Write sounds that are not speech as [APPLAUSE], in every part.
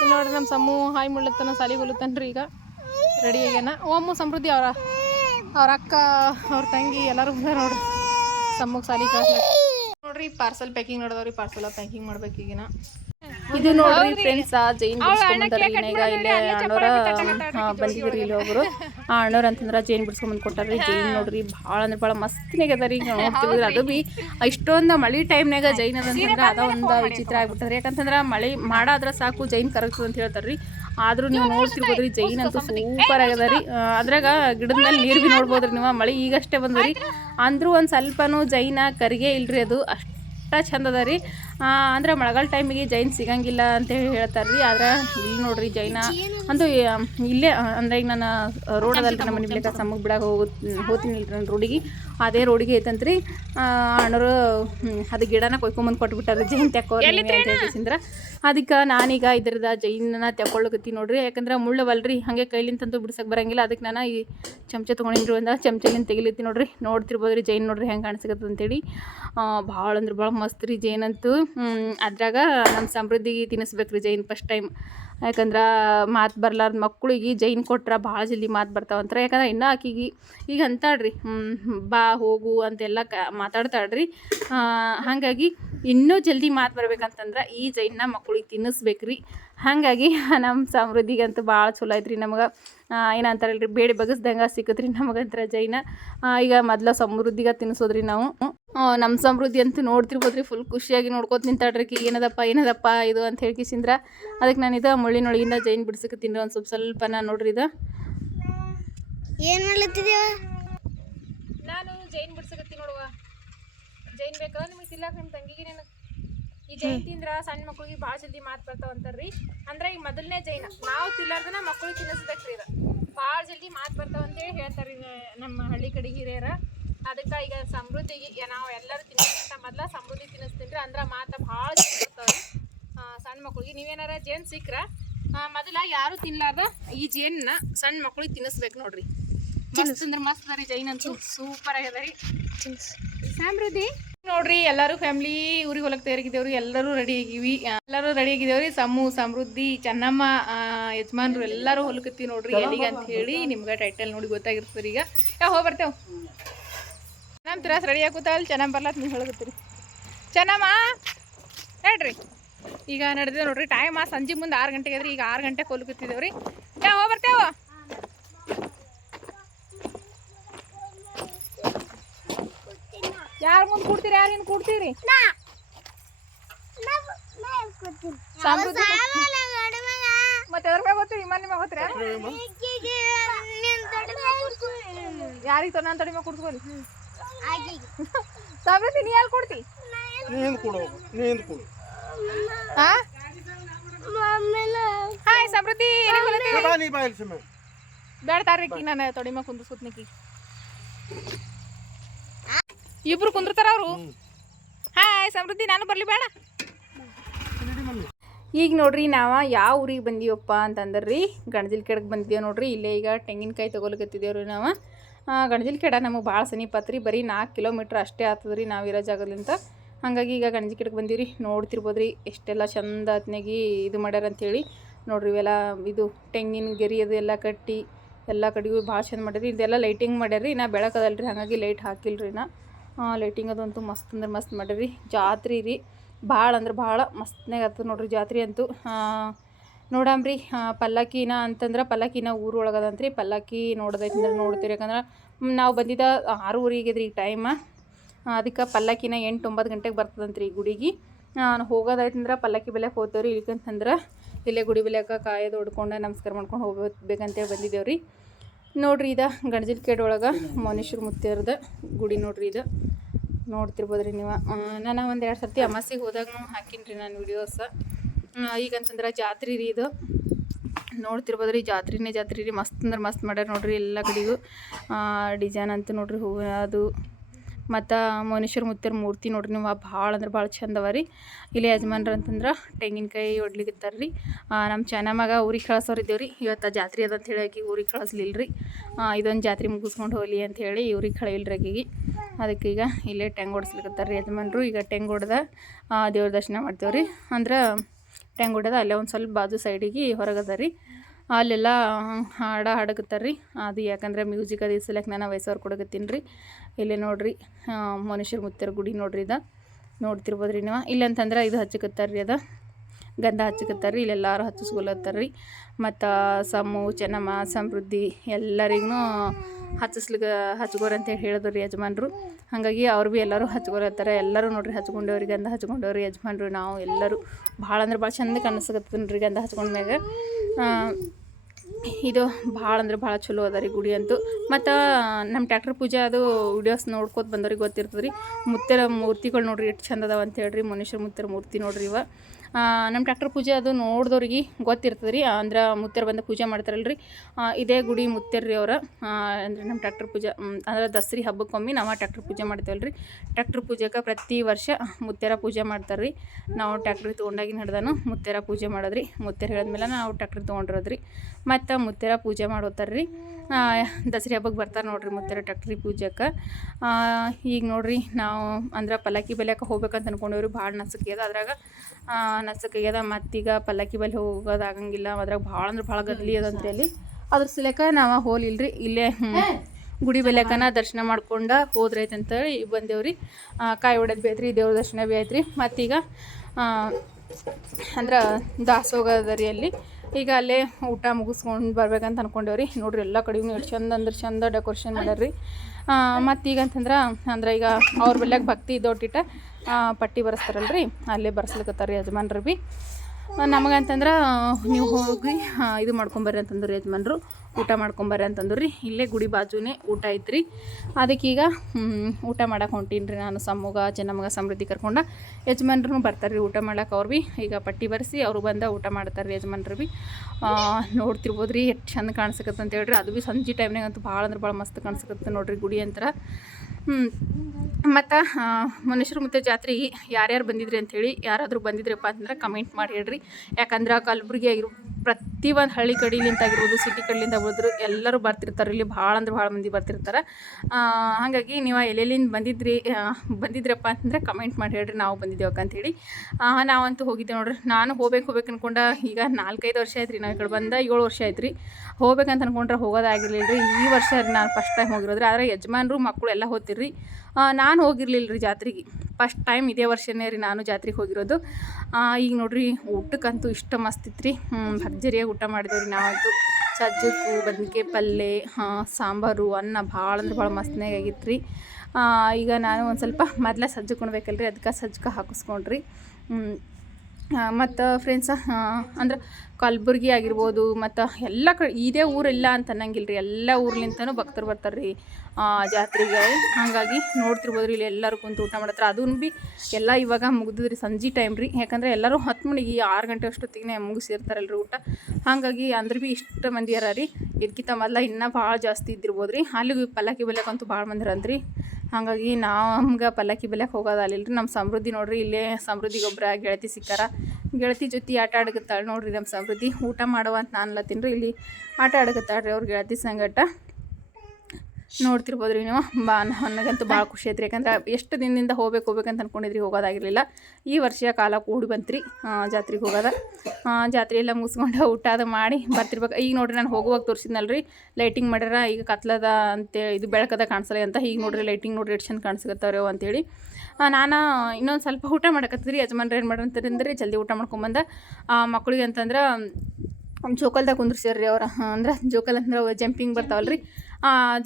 ಇಲ್ಲಿ ನೋಡ್ರಿ ನಮ್ಮ ಸಮ್ಮು ಹಾಯ್ ಮುಳ್ಳತ್ತನ ಸಾಲಿಗೆ ಹೋಲತ್ತನ್ರಿ ಈಗ. ರೆಡಿ ಆಗ್ಯಾನ. ಓಮ್ಮು ಸಮೃದ್ಧಿ ಅವರ. ಅವ್ರ ಅಕ್ಕ, ಅವ್ರ ತಂಗಿ ಎಲ್ಲರೂ ನೋಡ್ರಿ. ಸಮ್ಮಗ್ ಸಾಲಿ ನೋಡ್ರಿ ಪಾರ್ಸಲ್ ಪ್ಯಾಕಿಂಗ್ ನೋಡಿದವ್ರಿ ಪಾರ್ಸಲ್ ಪ್ಯಾಕಿಂಗ್ ಮಾಡ್ಬೇಕು ಈಗಿನ. ಇದು ನೋಡ್ರಿ ಫ್ರೆಂಡ್ಸ್ ಆ ಜೈನ್ ಬಿಡ್ಸ್ಕೊಂಬಂದಾರ ಈಗ ಇಲ್ಲೇ ಅಣ್ಣವ್ರ ಬಂದಿದ್ರಿ ಇಲ್ಲಿ ಒಬ್ರು ಆ ಅಣ್ಣವ್ರ ಅಂತಂದ್ರ ಜೈನ್ ಬಿಡ್ಸ್ಕೊಂಬಂದ್ ಕೊಟ್ಟಾರ್ರಿ ಜೈನ್ ನೋಡ್ರಿ ಭಾಳ ಅಂದ್ರೆ ಭಾಳ ಮಸ್ತಿನಾಗ ಅದಾರಿ ಈಗ ನೋಡ್ತಿದ್ರಿ ಅದು ಬಿ ಇಷ್ಟೊಂದು ಮಳಿ ಟೈಮ್ನಾಗ ಜೈನ್ ಅದಂತಂದ್ರ ಅದ ಒಂದು ವಿಚಿತ್ರ ಆಗ್ಬಿಟ್ಟದ್ರಿ ಯಾಕಂತಂದ್ರ ಮಳಿ ಮಾಡಾದ್ರ ಸಾಕು ಜೈನ್ ಕರಗ್ತದ ಅಂತ ಹೇಳ್ತಾರ್ರಿ. ಆದ್ರೂ ನೀವು ನೋಡ್ತಿರ್ಬೋದ್ರಿ ಜೈನ್ ಅಂತೂ ಸೂಪರ್ ಆಗ್ಯದ ರೀ. ಅದ್ರಾಗ ಗಿಡದ ಮೇಲೆ ನೀರು ಬಿ ನೋಡ್ಬೋದ್ರಿ ನೀವು. ಮಳಿ ಈಗಷ್ಟೇ ಬಂದ್ರಿ ಅಂದ್ರೂ ಒಂದು ಸ್ವಲ್ಪನೂ ಜೈನ ಕರಿಗೆ ಇಲ್ರಿ ಅದು. ಅಷ್ಟ ಚಂದ ಅದ ರೀ. ಅಂದ್ರೆ ಮಳೆಗಾಲ ಟೈಮಿಗೆ ಜೈನ್ ಸಿಗಂಗಿಲ್ಲ ಅಂತ ಹೇಳಿ ಹೇಳ್ತಾರೆ ರೀ ಆದ್ರೆ ಇಲ್ಲಿ ನೋಡ್ರಿ ಜೈನ ಅಂತೂ ಇಲ್ಲೇ ಅಂದ್ರೆ ಈಗ ನಾನು ರೋಡ್ ಅದಲ್ರಿ ನಮ್ಮ ಮನೆ ಬಿಡಕ್ಕೆ ಸಮ್ಮಗ್ ಬಿಡಾಗ ಹೋಗೋ ಹೋಗ್ತೀನಿ ಇಲ್ರಿ ನಾನು ರೋಡಿಗೆ ಅದೇ ರೋಡಿಗೆ ಐತಂತ್ರಿ. ಅಣ್ಣರು ಅದು ಗಿಡನ ಕೊಯ್ಕೊಂಬಂದು ಕೊಟ್ಬಿಟ್ಟಾರ ಜೈನ್ ತೆಕ್ಕೋಂದ್ರ ಅದಕ್ಕೆ ನಾನೀಗ ಇದ್ರದ ಜೈನನ್ನ ತೆಕ್ಕೊಳ್ಳಕತ್ತಿ ನೋಡ್ರಿ. ಯಾಕಂದ್ರೆ ಮುಳ್ಳವಲ್ರಿ ಹಾಗೆ ಕೈಲಿಂತಂತೂ ಬಿಡ್ಸಕ್ಕೆ ಬರಂಗಿಲ್ಲ. ಅದಕ್ಕೆ ನಾನು ಈ ಚಮಚ ತೊಗೊಂಡಿನ್ರಿ ಒಂದು ಚಮಚಲಿಂದ ತೆಗಿಲಿತ್ತಿ ನೋಡ್ರಿ. ನೋಡ್ತಿರ್ಬೋದು ರೀ ಜೈನ್ ನೋಡ್ರಿ ಹೆಂಗೆ ಕಾಣಿಸ್ಕತ್ತಂತೇಳಿ ಭಾಳ ಅಂದ್ರೆ ಭಾಳ ಮಸ್ತ್ ರೀ ಜೈನ್ ಅಂತೂ ಹ್ಮ್, ಅದ್ರಾಗ ನಮ್ಮ ಸಮೃದ್ಧಿಗೆ ತಿನ್ನಿಸ್ಬೇಕು ರೀ ಜೈನ್ ಫಸ್ಟ್ ಟೈಮ್ ಯಾಕಂದ್ರೆ ಮಾತು ಬರ್ಲಾರ್ದ ಮಕ್ಕಳಿಗೆ ಜೈನ್ ಕೊಟ್ರೆ ಭಾಳ ಜಲ್ದಿ ಮಾತು ಬರ್ತಾವಂತಾರೆ. ಯಾಕಂದ್ರೆ ಇನ್ನೂ ಆಕಿಗೆ ಈಗ ಅಂತಾಳ್ರಿ ಬಾ, ಹೋಗು ಅಂತೆಲ್ಲ ಕ, ಮಾತಾಡ್ತಾಳ್ರಿ. ಹಾಗಾಗಿ ಇನ್ನೂ ಜಲ್ದಿ ಮಾತು ಬರ್ಬೇಕಂತಂದ್ರೆ ಈ ಜೈನ್ನ ಮಕ್ಕಳಿಗೆ ತಿನ್ನಿಸ್ಬೇಕ್ರಿ ಹಾಗಾಗಿ [LAUGHS] ನಮ್ಮ ಸಮೃದ್ಧಿಗಂತೂ ಭಾಳ ಚಲೋ ಐತ್ರಿ ನಮಗೆ. ಏನಂತಾರಲ್ರಿ ಬೇಡಿ ಬಗಸ್ದಂಗೆ ಸಿಕ್ಕತ್ರಿ ನಮಗಂತರ ಜೈನ ಈಗ ಮೊದ್ಲ ಸಮೃದ್ಧಿಗೆ ತಿನ್ನಿಸೋದ್ರಿ ನಾವು. ನಮ್ಮ ಸಮೃದ್ಧಿ ಅಂತೂ ನೋಡ್ತಿರ್ಬೋದ್ರಿ ಫುಲ್ ಖುಷಿಯಾಗಿ ನೋಡ್ಕೊತ ನಿಂತಾಡ್ರಿ ಏನದಪ್ಪ ಏನದಪ್ಪ ಇದು ಅಂತ ಹೇಳ್ಕಿಸಿಂದ್ರ ಅದಕ್ಕೆ ನಾನು ಇದು ಮುಳ್ಳಿನೊಳಗಿಂದ ಜೈನ್ ಬಿಡ್ಸಕ್ಕೆ ಬಿಡ್ಸಕತ್ತೀನಿ ಒಂದು ಸ್ವಲ್ಪ ಸ್ವಲ್ಪ ನಾ ನೋಡ್ರಿ ಇದು. ಏನು ಮಾಡ್ಲತ್ತಿದೇವ ನಾನು ಜೈನ್ ಬಿಡ್ಸಕತ್ತೀನಿ ನೋಡುವ. ಜೈನ್ ಬೇಕಾ? ನಿಮಗೆ ತಿಲ್ಲಾಕ ನಿಮ್ಮ ತಂಗಿಗೆ ನೀನು? ಈ ಜೈನ್ ತಿಂದ್ರ ಸಣ್ಣ ಮಕ್ಳಿಗೆ ಭಾಳ ಜಲ್ದಿ ಮಾತು ಬರ್ತಾವ ಅಂತಾರ್ರಿ. ಅಂದ್ರೆ ಈಗ ಮೊದಲನೇ ಜೈನ ನಾವು ತಿನ್ನೋದನ್ನ ಮಕ್ಳಿಗೆ ತಿನ್ನಿಸ್ಬೇಕ್ರಿ ಇದು ಭಾಳ ಜಲ್ದಿ ಮಾತು ಬರ್ತಾವ ಅಂತೇಳಿ ಹೇಳ್ತಾರೆ ನಮ್ಮ ಹಳ್ಳಿ ಕಡೆ ಹಿರಿಯರ. ಅದಕ್ಕೆ ಈಗ ಸಮೃದ್ಧಿಗೆ ನಾವು ಎಲ್ಲರೂ ತಿನ್ನೋಕ್ಕಿಂತ ಮೊದಲ ಸಮೃದ್ಧಿ ತಿನ್ನಿಸ್ತೀನಿ ರೀ ಅಂದ್ರೆ ಮಾತು ಭಾಳ ಜಲ್ದಿ ಬರ್ತಾವ್ರಿ ಸಣ್ಣ ಮಕ್ಳಿಗೆ ನೀವೇನಾರ ಜೇನ್ ಸಿಕ್ಕ್ರ ಮೊದಲ ಯಾರು ತಿನ್ಲಾರ್ದ ಈ ಜೇನ್ನ ಸಣ್ಣ ಮಕ್ಳಿಗೆ ತಿನ್ನಿಸ್ಬೇಕು ನೋಡ್ರಿ. ಮಸ್ತ್ ಅಂದ್ರೆ ಮಸ್ತ್ ಅದ ರೀ ಜೈನ್ ಅಂತೂ ಸೂಪರ್ ಆಗ್ಯದ ರೀ. ಸಮೃದ್ಧಿ ನೋಡ್ರಿ ಎಲ್ಲರೂ ಫ್ಯಾಮಿಲಿ ಊರಿಗೆ ಹೊಲಕ್ ತಯಾರಾಗಿದ್ದೇವ್ರಿ ಎಲ್ಲರೂ ರೆಡಿ ಆಗಿವಿ. ಎಲ್ಲರೂ ರೆಡಿ ಆಗಿದ್ದೇವ್ರಿ. ಸಮು ಸಮೃದ್ಧಿ ಚೆನ್ನಮ್ಮ ಯಜಮಾನ್ರು ಎಲ್ಲರೂ ಹೊಲಕತ್ತೀವಿ ನೋಡ್ರಿ ಎಲ್ಲಿಗೆ ಅಂತ ಹೇಳಿ ನಿಮ್ಗೆ ಟೈಟಲ್ ನೋಡಿ ಗೊತ್ತಾಗಿರ್ತದೆ ಈಗ. ಯಾವ ಹೋಗಿ ಬರ್ತೇವೆ. ನಮ್ಮ ತಿರಾಸ್ ರೆಡಿ ಆಗುತ್ತಲ್ಲ ಚೆನ್ನಮ್ಮ ಬರ್ಲಾತ್ ನೀವು ಹೇಳಕತ್ತೀರಿ. ಚೆನ್ನಮ್ಮ ಹೇಳ್ರಿ. ಈಗ ನಡೆದಿದೆ ನೋಡ್ರಿ ಟೈಮ್ ಆ ಸಂಜೆ ಮುಂದೆ ಆರು ಗಂಟೆಗೆ ಅದ್ರಿ ಈಗ ಆರು ಗಂಟೆಗೆ ಹೊಲಕತ್ತಿದ್ದೇವ್ರಿ. ಯಾವ ಹೋಗಿ ಬರ್ತೇವ. ಯಾರ ಮುಂದೆ ಕೂಡ್ತೀರಿ ಯಾರು ಹಿಂದೆ ಕೂಡ್ತೀರಿ? ಸಮೃದ್ಧಿ ಮತ್ತೆ ಅದ್ರ ಮ್ಯಾಗ ಹೋಗ್ತೀರಿ ವಿಮಾನ ಮ್ಯಾಗ ಹೋಗ್ತೀರಾ ಯಾರಿಗೆ ತೊ ನಾನು ತಡಿ ಮ್ಯಾಗ ಕುಡ್ಸ್ಕೊಲಿ ಸಮೃದ್ಧಿ ನೀ ಎಲ್ಲಿ ಕೊಡ್ತಿ? ನೀಂದು ಕೊಡು ನೀಂದು ಕೊಡು. ಹಾ ಹಾಯ್ ಸಮೃದ್ಧಿ. ನೀ ಬೇಡ ತಾರ್ರಿಕಿ ನಾನು ತೊಡಿ ಮ್ಯಾಗ ಕುಂದ್ರಸ್ಕೊತ್ನಿಕಿ ಇಬ್ರು ಕುಂದ್ರತಾರ ಅವರು. ಹಾಯ್ ಸಮೃದ್ಧಿ ನಾನು ಬರ್ಲಿ ಬೇಡ. ಈಗ ನೋಡ್ರಿ ನಾವು ಯಾವ ಊರಿಗೆ ಬಂದೀವಪ್ಪ ಅಂತಂದ್ರಿ ಗಣಜಿಲ್ ಕೆಡಕ್ಕೆ ಬಂದಿದ್ದೇವೆ ನೋಡ್ರಿ. ಇಲ್ಲೇ ಈಗ ತೆಂಗಿನಕಾಯಿ ತೊಗೊಳಕತ್ತಿದ್ದೇವ್ರಿ ನಾವು. ಗಣಜಿಲ್ ಕೆಡ ನಮಗೆ ಭಾಳ ಸಮೀಪ ಆತ್ರಿ ಬರೀ ನಾಲ್ಕು ಕಿಲೋಮೀಟ್ರ್ ಅಷ್ಟೇ ಆತದ್ರಿ ನಾವು ಇರೋ ಜಾಗದಿಂದ. ಹಾಗಾಗಿ ಈಗ ಗಣಜಿ ಕೆಡಗೆ ಬಂದೀವ್ರಿ ನೋಡ್ತಿರ್ಬೋದ್ರಿ ಎಷ್ಟೆಲ್ಲ ಚಂದ ಅತ್ನಾಗಿ ಇದು ಮಾಡ್ಯಾರ ಅಂಥೇಳಿ ನೋಡ್ರಿ ಇವೆಲ್ಲ ಇದು ತೆಂಗಿನ ಗೆರಿ ಅದು ಎಲ್ಲ ಕಟ್ಟಿ ಎಲ್ಲ ಕಡೆಗೂ ಭಾಳ ಚಂದ ಮಾಡ್ಯಾರಿ ಇದೆಲ್ಲ ಲೈಟಿಂಗ್ ಮಾಡ್ಯಾರಿ ನಾ ಬೆಳಕದಲ್ರಿ ಹಾಗಾಗಿ ಲೈಟ್ ಹಾಕಿಲ್ರಿ ನಾ ಲೈಟಿಂಗ್ ಅದಂತೂ ಮಸ್ತ್ ಅಂದ್ರೆ ಮಸ್ತ್ ಮಾಡಿರಿ. ಜಾತ್ರೆ ರೀ. ಭಾಳ ಅಂದ್ರೆ ಭಾಳ ಮಸ್ತ್ನಾಗ ಆಗ್ತದೆ ನೋಡ್ರಿ ಜಾತ್ರೆ ಅಂತೂ. ನೋಡಂಬ್ರಿ ಪಲ್ಲಕ್ಕಿನ ಅಂತಂದ್ರೆ ಪಲ್ಲಕ್ಕಿನ ಊರು ಒಳಗದಂತ್ರಿ ಪಲ್ಲಕ್ಕಿ ನೋಡೋದೈತಂದ್ರೆ ನೋಡ್ತೀರಿ. ಯಾಕಂದ್ರೆ ನಾವು ಬಂದಿದ್ದ ಆರು ಊರಿಗೆ ರೀ ಟೈಮ ಅದಕ್ಕೆ ಪಲ್ಲಕ್ಕಿನ ಎಂಟು ಒಂಬತ್ತು ಗಂಟೆಗೆ ಬರ್ತದಂತ್ರಿ ಈ ಗುಡಿಗೆ ನಾನು ಹೋಗೋದೈತಂದ್ರೆ ಪಲ್ಲಕ್ಕಿ ಬೆಲೆ ಹೋಗ್ತೇವ್ರಿ. ಇಲ್ಕಂತಂದ್ರೆ ಇಲ್ಲೇ ಗುಡಿ ಬೆಲೆಯಾಕ ಕಾಯೋದು ಹೊಡ್ಕೊಂಡು ನಮಸ್ಕಾರ ಮಾಡ್ಕೊಂಡು ಹೋಗ್ಬೇಕಂತೇಳಿ ಬಂದಿದ್ದೇವ್ರಿ ನೋಡ್ರಿ ಇದು ಗಣಜಿಲ್ ಕೇಡ್ ಒಳಗೆ ಮೌನೇಶ್ವರ ಮುತ್ತೇರ್ದ ಗುಡಿ ನೋಡ್ರಿ ಇದು. ನೋಡ್ತಿರ್ಬೋದ್ರಿ ನೀವು. ನಾನು ಒಂದು ಎರಡು ಸರ್ತಿ ಅಮಾಸಿಗೆ ಹೋದಾಗ ಹಾಕಿನಿ ರೀ ನಾನು ಈಗ ಈಗಂತಂದ್ರೆ ಜಾತ್ರೆ ರೀ ಇದು. ನೋಡ್ತಿರ್ಬೋದ್ರಿ ಜಾತ್ರೆನೇ ಜಾತ್ರೆ ರೀ. ಮಸ್ತ್ ಅಂದ್ರೆ ಮಸ್ತ್ ಮಾಡ್ಯಾರ ನೋಡ್ರಿ ಎಲ್ಲ ಕಡೆಗೂ ಡಿಸೈನ್ ಅಂತ ನೋಡ್ರಿ ಹೂವು ಅದು. ಮತ್ತು ಮನುಷ್ಯರ ಮುತ್ತರ ಮೂರ್ತಿ ನೋಡ್ರಿ ನೀವು ಭಾಳ ಅಂದ್ರೆ ಭಾಳ ಚಂದ ಅವ ರೀ. ಇಲ್ಲಿ ಯಜಮಾನ್ರು ಅಂತಂದ್ರೆ ತೆಂಗಿನಕಾಯಿ ಒಡ್ಲಿಕ್ಕೆ ರೀ. ನಮ್ಮ ಚೆನ್ನಮ್ಮಾಗ ಊರಿಗೆ ಕಳ್ಸೋರು ಇದ್ದೇವೆ ರೀ. ಇವತ್ತು ಜಾತ್ರೆ ಅದ ಅಂತ ಹೇಳಿ ಊರಿಗೆ ಕಳಿಸ್ಲಿಲ್ಲ ಇದೊಂದು ಜಾತ್ರೆ ಮುಗಿಸ್ಕೊಂಡು ಹೋಗಲಿ ಅಂತ ಹೇಳಿ ಇವ್ರಿಗೆ ಕಳಿಲ್ಲ ರೀ ಅದಕ್ಕೆ ಈಗ ಇಲ್ಲೇ ಟೆಂಗ್ ಹೊಡ್ಸ್ಲಿಕತ್ತಾರ ರೀ ಯಜಮಾನ್ರು. ಈಗ ಟೆಂಗ್ ಹೊಡೆದ ದೇವ್ರ ದರ್ಶನ ಮಾಡ್ತೇವೆ ರೀ. ಅಂದ್ರೆ ಟೆಂಗ್ ಹೊಡ್ಯದ ಅಲ್ಲೇ ಒಂದು ಸ್ವಲ್ಪ ಬಾಜು ಸೈಡಿಗೆ ಹೊರಗದ ರೀ. ಅಲ್ಲೆಲ್ಲ, ಹಾಡ ಹಾಡಕತ್ತಾರ ರೀ ಅದು ಯಾಕಂದ್ರೆ ಮ್ಯೂಸಿಕ್ ಅದು ಸಲಕ್ಕೆ ನಾನು ವಯಸ್ಸವ್ರು ಕೊಡಕತ್ತೀನಿ ರೀ. ಇಲ್ಲಿ ನೋಡ್ರಿ ಮನುಷ್ಯರ ಮುತ್ತರ ಗುಡಿ ನೋಡ್ರಿ ಇದು. ನೋಡ್ತಿರ್ಬೋದು ರೀ ನೀವು. ಇಲ್ಲಂತಂದ್ರೆ ಇದು ಹಚ್ಚಕತ್ತಾರ ರೀ ಅದ. ಗಂಧ ಹಚ್ಚಕತ್ತಾರ ರೀ ಇಲ್ಲೆಲ್ಲರೂ ಹಚ್ಚಿಸ್ಕೊಲತ್ತಾರ ರೀ ಮತ್ತು ಸಮು, ಚೆನ್ನಮ್ಮ, ಸಮೃದ್ಧಿ ಎಲ್ಲರಿಗೂ ಹಚ್ಚಿಸ್ಲಿಕ್ಕೆ ಹಚ್ಕೋರಿ ಅಂತೇಳಿ ಹೇಳಿದ್ರು ರೀ ಯಜಮಾನ್ರು. ಹಾಗಾಗಿ ಅವ್ರು ಭೀ ಎಲ್ಲರೂ ಹಚ್ಕೊಳತ್ತಾರ. ಎಲ್ಲರೂ ನೋಡ್ರಿ ಹಚ್ಕೊಂಡವ್ರಿ, ಗಂಧ ಹಚ್ಕೊಂಡವ್ರಿ ಯಜಮಾನ್ರು, ನಾವು ಎಲ್ಲರೂ. ಭಾಳ ಅಂದ್ರೆ ಭಾಳ ಚಂದ ಕಾಣಿಸ್ಕತ್ತೀನಿ ರೀ ಗಂಧ ಹಚ್ಕೊಂಡ್ಮ್ಯಾಗ ಮ್ಯಾಗ. ಇದು ಭಾಳ ಅಂದ್ರೆ ಭಾಳ ಚಲೋ ಅದ ಗುಡಿ ಅಂತೂ. ಮತ್ತು ನಮ್ಮ ಟ್ಯಾಕ್ಟರ್ ಪೂಜೆ ಅದು ವಿಡಿಯೋಸ್ ನೋಡ್ಕೊತ ಬಂದವ್ರಿಗೆ ಗೊತ್ತಿರ್ತದೆ ರೀ ಮುತ್ತರ ಮೂರ್ತಿಗಳು ನೋಡ್ರಿ ಎಷ್ಟು ಚಂದ ಅದಾವ ಅಂತ ಹೇಳ್ರಿ. ಮನುಷ್ಯರ ಮುತ್ತರ ಮೂರ್ತಿ ನೋಡ್ರಿ ಇವ. ನಮ್ಮ ಟ್ರ್ಯಾಕ್ಟರ್ ಪೂಜೆ ಅದು ನೋಡಿದವ್ರಿಗೆ ಗೊತ್ತಿರ್ತದೆ ರೀ ಅಂದ್ರೆ ಮುತ್ತೇರು ಬಂದು ಪೂಜೆ ಮಾಡ್ತಾರಲ್ಲ ರೀ ಇದೇ ಗುಡಿ ಮುತ್ತೇರಿ ಅವರ. ಅಂದರೆ ನಮ್ಮ ಟ್ರ್ಯಾಕ್ಟರ್ ಪೂಜೆ ಅಂದ್ರೆ ದಸರಿ ಹಬ್ಬಕ್ಕೊಮ್ಮೆ ನಾವು ಟ್ಯಾಕ್ಟರ್ ಪೂಜೆ ಮಾಡ್ತೇವಲ್ಲ ರೀ ಟ್ಯಾಕ್ಟರ್ ಪೂಜೆಗೆ ಪ್ರತಿ ವರ್ಷ ಮುತ್ತೇರ ಪೂಜೆ ಮಾಡ್ತಾರೆ ರೀ ನಾವು ಟ್ಯಾಕ್ಟ್ರಿ ತೊಗೊಂಡಾಗಿ ಹಿಡ್ದಾನು ಮುತ್ತೇರ ಪೂಜೆ ಮಾಡೋದ್ರಿ. ಮುತ್ಯರು ಹೇಳಿದ್ಮೇಲೆ ನಾವು ಟ್ಯಾಕ್ಟ್ರಿ ತೊಗೊಂಡಿರೋದ್ರಿ. ಮತ್ತು ಮುತ್ತೇರ ಪೂಜೆ ಮಾಡೋತಾರ ರೀ ದಸರಿ ಹಬ್ಬಕ್ಕೆ ಬರ್ತಾರೆ ನೋಡ್ರಿ ಮತ್ತೆ ಟ್ಯಾಕ್ಟ್ರಿ ಪೂಜೆಕ್ಕೆ ಈಗ ನೋಡ್ರಿ ನಾವು ಅಂದ್ರೆ ಪಲ್ಲಕ್ಕಿ ಬೆಲೆಕ್ಕೆ ಹೋಗ್ಬೇಕಂತ ಅಂದ್ಕೊಂಡೇವ್ರಿ ಭಾಳ ನಸಕಿ ಅದ. ಅದ್ರಾಗ ನಸಕಿಯದ ಮತ್ತೀಗ ಪಲ್ಲಕ್ಕಿ ಬಲ್ಲಿ ಹೋಗೋದಾಗಂಗಿಲ್ಲ ಅದ್ರಾಗ ಭಾಳ ಅಂದ್ರೆ ಭಾಳ ಗದ್ಲಿ ಅದಂತೆ ಅಲ್ಲಿ ಅದ್ರ ಸಲಕ ನಾವು ಹೋಲಿಲ್ರಿ, ಇಲ್ಲೇ ಗುಡಿ ಬೆಲೆಕನ ದರ್ಶನ ಮಾಡ್ಕೊಂಡು ಹೋದ್ರೈತೆ ಅಂತೇಳಿ ಬಂದೇವ್ರಿ. ಕಾಯಿ ಹೊಡೆದು ಐತ್ರಿ ದೇವ್ರ ದರ್ಶನ ಬಿ ಐತ್ರಿ ಮತ್ತೀಗ ಅಂದ್ರೆ ದಾಸೋಗದ ರೀ ಅಲ್ಲಿ ಈಗ ಅಲ್ಲೇ ಊಟ ಮುಗಿಸ್ಕೊಂಡು ಬರ್ಬೇಕಂತ ಅನ್ಕೊಂಡೇವ್ರಿ. ನೋಡ್ರಿ ಎಲ್ಲ ಕಡೆಗೂ ಎಷ್ಟು ಚಂದ ಅಂದ್ರೆ ಚಂದ ಡೆಕೋರೇಷನ್ ಮಾಡ್ಯಾರ್ರಿ. ಈಗ ಅಂತಂದ್ರೆ ಅಂದ್ರೆ ಈಗ ಅವ್ರ ಬೆಲ್ಯಾಗ ಭಕ್ತಿ ಇದ್ದೊಟ್ಟಿಟ್ಟ ಪಟ್ಟಿ ಬರ್ಸ್ತಾರಲ್ರಿ. ಅಲ್ಲೇ ಬರ್ಸ್ಲಿಕತ್ತಾರ ಯಜಮಾನ್ರು ಭೀ ನಮಗಂತಂದ್ರೆ ನೀವು ಹೋಗಿ ಇದು ಮಾಡ್ಕೊಂಬರ್ರಿ ಅಂತಂದ್ರೆ ಯಜಮಾನ್ರು. ಊಟ ಮಾಡ್ಕೊಂಬರ್ರಿ ಅಂತಂದ್ರು. ರೀ ಇಲ್ಲೇ ಗುಡಿ ಬಾಜುನೇ ಊಟ ಐತ್ರಿ. ಅದಕ್ಕೀಗ ಊಟ ಮಾಡಕ್ಕೆ ಹೊಂಟೀನಿ ರೀ ನಾನು ಸಮ್ಮಗ ಚೆನ್ನಮ್ಮಗ ಸಮೃದ್ಧಿ ಕರ್ಕೊಂಡ. ಯಜಮಾನ್ರು ಬರ್ತಾರೆ ರೀ ಊಟ ಮಾಡಕ್ಕೆ ಅವ್ರು ಭೀ ಈಗ ಪಟ್ಟಿ ಬರೆಸಿ ಅವರು ಬಂದ ಊಟ ಮಾಡ್ತಾರೆ ರೀ ಯಜಮಾನ್ರು ಭೀ ನೋಡ್ತಿರ್ಬೋದು ರೀ ಎಷ್ಟು ಚಂದ ಕಾಣಿಸ್ಕತ್ತೆ ಅಂತ ಹೇಳ್ರಿ. ಅದು ಭೀ ಸಂಜೆ ಟೈಮ್ನಾಗ ಅಂತೂ ಭಾಳ ಅಂದ್ರೆ ಭಾಳ ಮಸ್ತ್ ಕಾಣಿಸ್ಕತ್ತೆ ನೋಡ್ರಿ ಗುಡಿ ಅಂತರ. ಮತ್ತು ಮನುಷ್ಯರ ಮುತ್ತೆ ಜಾತ್ರೆಗೆ ಯಾರ್ಯಾರು ಬಂದಿದ್ರಿ ಅಂಥೇಳಿ ಯಾರಾದರೂ ಬಂದಿದ್ರಪ್ಪ ಅಂತಂದ್ರೆ ಕಮೆಂಟ್ ಮಾಡಿ ಹೇಳ್ರಿ. ಯಾಕಂದ್ರೆ ಕಲಬುರ್ಗಿ ಆಗಿರೋ ಪ್ರತಿ ಒಂದು ಹಳ್ಳಿ ಕಡೆಲಿಂತ ಆಗಿರ್ಬೋದು ಸಿಟಿ ಕಡೆಲಿಂದ ಹೋದ್ರು ಎಲ್ಲರೂ ಬರ್ತಿರ್ತಾರೆ. ಇಲ್ಲಿ ಭಾಳ ಅಂದ್ರೆ ಭಾಳ ಮಂದಿ ಬರ್ತಿರ್ತಾರೆ. ಹಾಗಾಗಿ ನೀವು ಎಲ್ಲೆಲ್ಲಿಂದ ಬಂದಿದ್ರಿ ಬಂದಿದ್ರಪ್ಪ ಅಂತಂದರೆ ಕಮೆಂಟ್ ಮಾಡಿ ಹೇಳ್ರಿ, ನಾವು ಬಂದಿದ್ದೇವಕ್ಕ ಅಂಥೇಳಿ ನಾವಂತೂ ಹೋಗಿದ್ದೆ ನೋಡ್ರಿ. ನಾನು ಹೋಗ್ಬೇಕು ಹೋಗ್ಬೇಕು ಅಂದ್ಕೊಂಡ ಈಗ ನಾಲ್ಕೈದು ವರ್ಷ ಆಯ್ತು ರೀ ನಾವು ಈ ಕಡೆ ಬಂದ ಏಳು ವರ್ಷ ಆಯ್ತು ರೀ ಹೋಗ್ಬೇಕಂತ ಅನ್ಕೊಂಡ್ರೆ ಹೋಗೋದಾಗಿರ್ಲಿಲ್ಲ ರೀ ಈ ವರ್ಷ ನಾನು ಫಸ್ಟ್ ಟೈಮ್ ಹೋಗಿರೋದ್ರಿ ಆದರೆ ಯಜಮಾನರು ಮಕ್ಕಳು ಎಲ್ಲ ಹೋಗ್ತಿರ್ರಿ. ನಾನು ಹೋಗಿರ್ಲಿಲ್ಲ ರೀ ಜಾತ್ರೆಗೆ. ಫಸ್ಟ್ ಟೈಮ್ ಇದೇ ವರ್ಷನೇ ರೀ ನಾನು ಜಾತ್ರೆಗೆ ಹೋಗಿರೋದು. ಈಗ ನೋಡಿರಿ ಊಟಕ್ಕಂತೂ ಇಷ್ಟ ಮಸ್ತ್ ಇತ್ತು ರೀ ಭರ್ಜರಿಯಾಗಿ ಊಟ ಮಾಡಿದೆವು ರೀ ನಾವಂತೂ. ಸಜ್ಜಕ್ಕು, ಬದ್ನಿಕಾಯಿ ಪಲ್ಯ ಸಾಂಬಾರು, ಅನ್ನ ಭಾಳ ಅಂದ್ರೆ ಭಾಳ ಮಸ್ತ್ನಾಗಿತ್ತು ರೀ ಈಗ ನಾನು ಒಂದು ಸ್ವಲ್ಪ ಮೊದಲೇ ಸಜ್ಜಕ್ಕೆ ಉಣ್ಬೇಕಲ್ರಿ ಅದಕ್ಕೆ ಸಜ್ಜಕ ಹಾಕಿಸ್ಕೊಂಡ್ರಿ. ಮತ್ತು ಫ್ರೆಂಡ್ಸ ಅಂದ್ರೆ ಕಲಬುರ್ಗಿ ಆಗಿರ್ಬೋದು, ಮತ್ತು ಎಲ್ಲ ಕಡೆ, ಇದೇ ಊರಿಲ್ಲ ಅಂತ ಅನ್ನಂಗಿಲ್ಲ ರೀ ಎಲ್ಲ ಊರ್ಲಿಂತನೂ ಭಕ್ತರು ಬರ್ತಾರೆ ರೀ ಜಾತ್ರೆಗೆ ಹಾಗಾಗಿ ನೋಡ್ತಿರ್ಬೋದು ರೀ ಇಲ್ಲಿ ಎಲ್ಲರೂ ಕುಂತು ಊಟ ಮಾಡತ್ರ. ಅದನ್ನು ಭೀ ಎಲ್ಲ ಇವಾಗ ಮುಗ್ದಿದ್ರಿ ಸಂಜೆ ಟೈಮ್ ರೀ. ಯಾಕಂದ್ರೆ ಎಲ್ಲರೂ ಹತ್ತು ಮಣಿಗೆ ಆರು ಗಂಟೆ ಅಷ್ಟೊತ್ತಿಗೆ ಮುಗಿಸಿರ್ತಾರಲ್ರಿ ಊಟ. ಹಾಗಾಗಿ ಅಂದ್ರೆ ಭೀ ಇಷ್ಟು ಮಂದಿ ಅರ ರೀ. ಇದಕ್ಕಿಂತ ಮೊದಲ ಇನ್ನೂ ಭಾಳ ಜಾಸ್ತಿ ಇದ್ದಿರ್ಬೋದು ರೀ. ಅಲ್ಲಿಗೆ ಪಲ್ಲಕ್ಕಿ ಬೆಲೆಕಂತೂ ಭಾಳ ಮಂದಿರ ಅಂದ್ರಿ ಹಾಗಾಗಿ ನಮ್ಗೆ ಪಲ್ಲಕ್ಕಿ ಬೆಲೆಕ್ಕೆ ಹೋಗೋದು ನಮ್ಮ ಸಮೃದ್ಧಿ ನೋಡ್ರಿ ಇಲ್ಲೇ ಸಮೃದ್ಧಿ ಗೊಬ್ಬರ ಗೆಳತಿ ಸಿಕ್ಕಾರ. ಗೆಳತಿ ಜೊತೆ ಆಟ ಆಡಕತ್ತಾಳೆ ನೋಡ್ರಿ ನಮ್ಮ ಸಮೃದ್ಧಿ. ಊಟ ಮಾಡುವ ಅಂತ ನಾನು ಅನ್ಲತ್ತೀನಿ ರೀ ಇಲ್ಲಿ. ಆಟ ಆಡಕತ್ತಾಳ್ರಿ ಅವ್ರ ಗೆಳತಿ ಸಂಗಟ. ನೋಡ್ತಿರ್ಬೋದು ರೀ ನೀವು? ಬಾ ನನಗಂತೂ ಭಾಳ ಖುಷಿ ಐತ್ರಿ ಯಾಕಂದ್ರೆ ಎಷ್ಟು ದಿನದಿಂದ ಹೋಗ್ಬೇಕು, ಹೋಗ್ಬೇಕಂತ ಅನ್ಕೊಂಡಿದ್ರಿ, ಹೋಗೋದಾಗಿರಲಿಲ್ಲ. ಈ ವರ್ಷ ಕಾಲ ಕೂಡಿ ಬಂತ್ರಿ ಜಾತ್ರೆಗೆ ಹೋಗೋದ. ಜಾತ್ರೆ ಎಲ್ಲ ಮುಗಿಸ್ಕೊಂಡು ಊಟ ಅದು ಮಾಡಿ ಬರ್ತಿರ್ಬೇಕು. ಈಗ ನೋಡ್ರಿ, ನಾನು ಹೋಗುವಾಗ ತೋರಿಸಿದ್ನಲ್ರಿ ಲೈಟಿಂಗ್ ಮಾಡ್ಯಾರ. ಈಗ ಕತ್ಲದ ಅಂತೇಳಿ ಇದು ಬೆಳಕದ ಕಾಣಿಸಲ್ಲ ಅಂತ. ಈಗ ನೋಡ್ರಿ ಲೈಟಿಂಗ್ ನೋಡ್ರಿ, ಎಷ್ಟು ಚಂದ ಕಾಣಿಸ್ಕತ್ತವ್ರಿ ಅಂತೇಳಿ. ನಾನು ಇನ್ನೊಂದು ಸ್ವಲ್ಪ ಊಟ ಮಾಡಕತ್ತಿದ್ರಿ. ಯಜಮಾನ್ರು ಏನು ಮಾಡ್ರಂತಂದ್ರೆ ಜಲ್ದಿ ಊಟ ಮಾಡ್ಕೊಂಬಂದ. ಮಕ್ಕಳಿಗೆ ಅಂತಂದ್ರೆ ಜೋಕಲ್ದಾಗ ಕುಂದ್ರಿಸ್ಯಾರ ರೀ ಅವ್ರು. ಅಂದ್ರೆ ಜೋಕಲ್ ಅಂದ್ರೆ ಜಂಪಿಂಗ್ ಬರ್ತಾವಲ್ರಿ. ಆ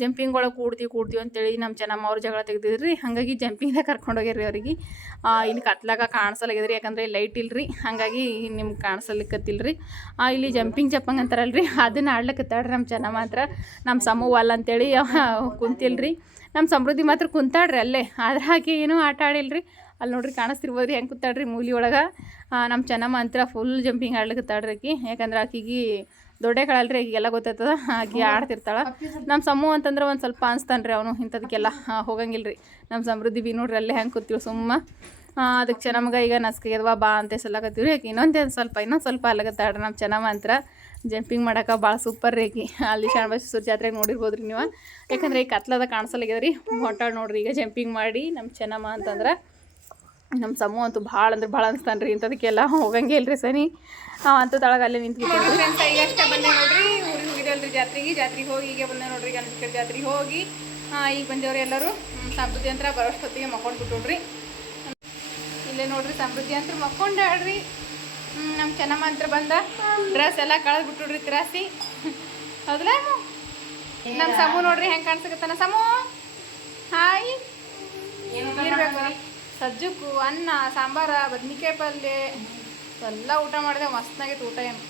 ಜಂಪಿಂಗ್ ಒಳಗೆ ಕೂಡ್ತೀವಿ ಕೂಡ್ತೀವಿ ಅಂತೇಳಿ ನಮ್ಮ ಚೆನ್ನಮ್ಮ ಅವ್ರ ಜಗಳ ತೆಗ್ದಿದ್ರಿ. ಹಾಗಾಗಿ ಜಂಪಿಂಗ್ದಾಗ ಕರ್ಕೊಂಡು ಹೋಗ್ಯಾರ ಅವ್ರಿಗೆ ಇಲ್ಲಿ ಕತ್ಲಾಗ ಕಾಣಿಸಲಾಗಿದ್ರಿ, ಯಾಕಂದ್ರೆ ಲೈಟ್ ಇಲ್ರಿ. ಹಾಗಾಗಿ ನಿಮ್ಗೆ ಕಾಣಿಸಲಿಕ್ಕತ್ತಿಲ್ರಿ ಇಲ್ಲಿ ಜಂಪಿಂಗ್ ಜಪ್ಪಂಗ್ ಅಂತಾರಲ್ರಿ. ಅದನ್ನ ಆಡ್ಲಕತ್ತಾಳ್ರಿ ನಮ್ಮ ಚೆನ್ನಮ್ಮ ಹತ್ರ. ನಮ್ಮ ಸಮೂಹ ಅಲ್ಲ ಅಂತೇಳಿ ಕುಂತಿಲ್ರಿ. ನಮ್ಮ ಸಮೃದ್ಧಿ ಮಾತ್ರ ಕುಂತಾಡ್ರಿ ಅಲ್ಲೇ. ಆದ್ರೆ ಆಕೆ ಏನೂ ಆಟ ಆಡಿಲ್ರಿ. ಅಲ್ಲಿ ನೋಡ್ರಿ ಕಾಣಿಸ್ತಿರ್ಬೋದ್ರಿ, ಹೆಂಗೆ ಕೂತಾಡ್ರಿ ಮೂಲಿ ಒಳಗೆ. ನಮ್ಮ ಚೆನ್ನಮ್ಮ ಅಂತ ಫುಲ್ ಜಂಪಿಂಗ್ ಆಡ್ಲಿಕತ್ತಾಳ್ರಿ ಆಕಿ. ಯಾಕಂದ್ರೆ ಆಕಿಗೆ ದೊಡ್ಡ ಕಳಲ್ರಿ ಎಲ್ಲ ಗೊತ್ತಾಯ್ತದ ಆಕಿ ಆಡ್ತಿರ್ತಾಳೆ. ನಮ್ಮ ಸಮೂ ಅಂತಂದ್ರೆ ಒಂದು ಸ್ವಲ್ಪ ಅನ್ಸ್ತಾನೆ ರೀ ಅವನು ಇಂಥದಕ್ಕೆಲ್ಲ. ಹೋಗಂಗಿಲ್ರಿ. ನಮ್ಮ ಸಮೃದ್ಧಿ ಬಿ ನೋಡ್ರಿ ಅಲ್ಲೇ ಹೆಂಗೆ ಕೂತೀವಿ ಸುಮ್ಮ. ಅದಕ್ಕೆ ಚೆನ್ನಮ್ಗ ಈಗ ನಸ್ಕಾಗ್ಯದವ ಬಾ ಅಂತ ರೀ ಆಕಿ ಇನ್ನೊಂದು ಸ್ವಲ್ಪ ಇನ್ನೊಂದು ಸ್ವಲ್ಪ ಅಲಗತ್ತಾಡ್ರಿ ನಮ್ಮ ಚೆನ್ನಮ್ಮ ಅಂತ್ರ. ಜಂಪಿಂಗ್ ಮಾಡೋಕೆ ಭಾಳ ಸೂಪರ್ ರೀ ಆಕಿ. ಅಲ್ಲಿ ಶಾಣಬಸೇಶ್ವರ ಜಾತ್ರೆಗೆ ನೋಡಿರ್ಬೋದು ರೀ ನೀವು. ಯಾಕಂದ್ರೆ ಈಗ ಕತ್ಲದ ಕಾಣಿಸಲಾಗ್ಯದ ರೀ ಹೊಟ್ಟಾಡಿ ನೋಡ್ರಿ ಈಗ ಜಂಪಿಂಗ್ ಮಾಡಿ ನಮ್ಮ ಚೆನ್ನಮ್ಮ ಅಂತಂದ್ರೆ. ನಮ್ಮ ಸಮೂಹ ಅಂತೂ ಭಾಳ ಅಂದ್ರೆ ಭಾಳ ಅನ್ಸ್ತಾನೆ ರೀ ಇಂಥದಕ್ಕೆಲ್ಲ ಹೋಗಂಗೆ ಇಲ್ರಿ ಸನಿ. ಅಂತೂ ಅಂತ ತಳಗ ಅಲ್ಲೇ ನಿಂತು ಈಗ ಅಷ್ಟೇ ಬಂದೆ ನೋಡ್ರಿ. ಊರಿಗೆ ಜಾತ್ರೆಗೆ ಜಾತ್ರೆಗೆ ಹೋಗಿ ಈಗ ಬಂದೆ ನೋಡ್ರಿ. ಗಣಪತಿ ಜಾತ್ರೆಗೆ ಹೋಗಿ ಆ, ಈಗ ಬಂದೇವ್ರಿ ಎಲ್ಲರೂ. ಸಮೃದ್ಧಿ ಅಂತ ಬರೋಷ್ಟೊತ್ತಿಗೆ ಮಕ್ಕೊಂಡು ಬಿಟ್ಟುಡ್ರಿ ಇಲ್ಲೇ ನೋಡ್ರಿ ಸಮೃದ್ಧಿ ಅಂತ ಮಕ್ಕೊಂಡಾಡ್ರಿ ನಮ್ಮ ಚೆನ್ನಮ್ಮ ಅಂತ ಬಂದ. ಡ್ರೆಸ್ ಎಲ್ಲ ಕಳೆದು ಬಿಟ್ಟುಡ್ರಿ ತ್ರಾಸಿ ಹೌದಲ್ಲ ನಮ್ಮ ಸಮು ನೋಡ್ರಿ ಹೆಂಗೆ ಕಾಣಿಸಕತ್ತಾನ? ಸಮೂ ಹಾಯ್. ಇರ್ಬೇಕು. ಸಜ್ಜಕ್ಕು ಅನ್ನ ಸಾಂಬಾರ ಬದ್ನಿಕಾಯಿ ಪಲ್ಯ ಎಲ್ಲ ಊಟ ಮಾಡಿದೆ ಮಸ್ತ್ನಾಗೈತೆ ಊಟ ಏನು.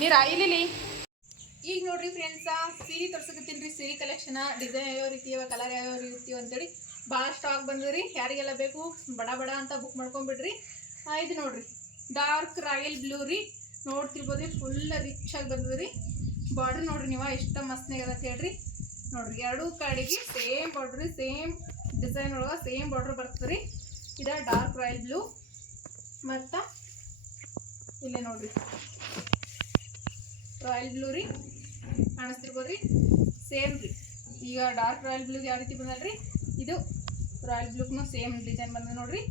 ನೀರ ಇಲ್ಲಿ ಈಗ ನೋಡ್ರಿ ಫ್ರೆಂಡ್ಸ ಸೀರೆ ತೋರ್ಸಕತ್ತೀನಿ ರೀ ಸೀರೆ ಕಲೆಕ್ಷನ್ ಡಿಸೈನ್ ಯಾವ ರೀತಿ ಇವ ಕಲರ್ ಯಾವ ರೀತಿ ಅಂತೇಳಿ. ಭಾಳ ಸ್ಟಾಕ್ ಬಂದ್ರಿ ಯಾರಿಗೆಲ್ಲ ಬೇಕು ಬಡ ಬಡ ಅಂತ ಬುಕ್ ಮಾಡ್ಕೊಂಬಿಡ್ರಿ. ಆ, ಇದು ನೋಡ್ರಿ ಡಾರ್ಕ್ ರಾಯಲ್ ಬ್ಲೂ ರೀ ನೋಡ್ತಿರ್ಬೋದು ಫುಲ್ ರಿಚ್ ಆಗಿ ಬಂದದ್ರಿ ಬಾರ್ಡ್ರ್ ನೋಡ್ರಿ ನೀವು ಎಷ್ಟು ಮಸ್ತ್ನಾಗ ಅಂತ ಹೇಳ್ರಿ. ನೋಡ್ರಿ ಎರಡೂ ಕಡೆಗೆ ಸೇಮ್ ಬಾರ್ಡ್ರಿ ಸೇಮ್ ಡಿಸೈನ್ ಒಳಗೆ ಸೇಮ್ ಬಾರ್ಡ್ರ್ ಬರ್ತದೆ ರೀ. ಇದ ಡಾರ್ಕ್ ರಾಯಲ್ ಬ್ಲೂ ಮತ್ತು ಇಲ್ಲೇ ನೋಡ್ರಿ. ರಾಯಲ್ ಬ್ಲೂ ರೀ. ಕಾಣಿಸ್ತಿರ್ಬೋದು ರೀ. ಸೇಮ್ ರೀ. ಈಗ ಡಾರ್ಕ್ ರಾಯಲ್ ಬ್ಲೂಗೆ ಯಾವ ರೀತಿ ಬಂದಲ್ರಿ? ಇದು ರಾಯಲ್ ಬ್ಲೂಕ್ನು ಸೇಮ್ ಡಿಸೈನ್ ಬಂದದೆ ನೋಡ್ರಿ.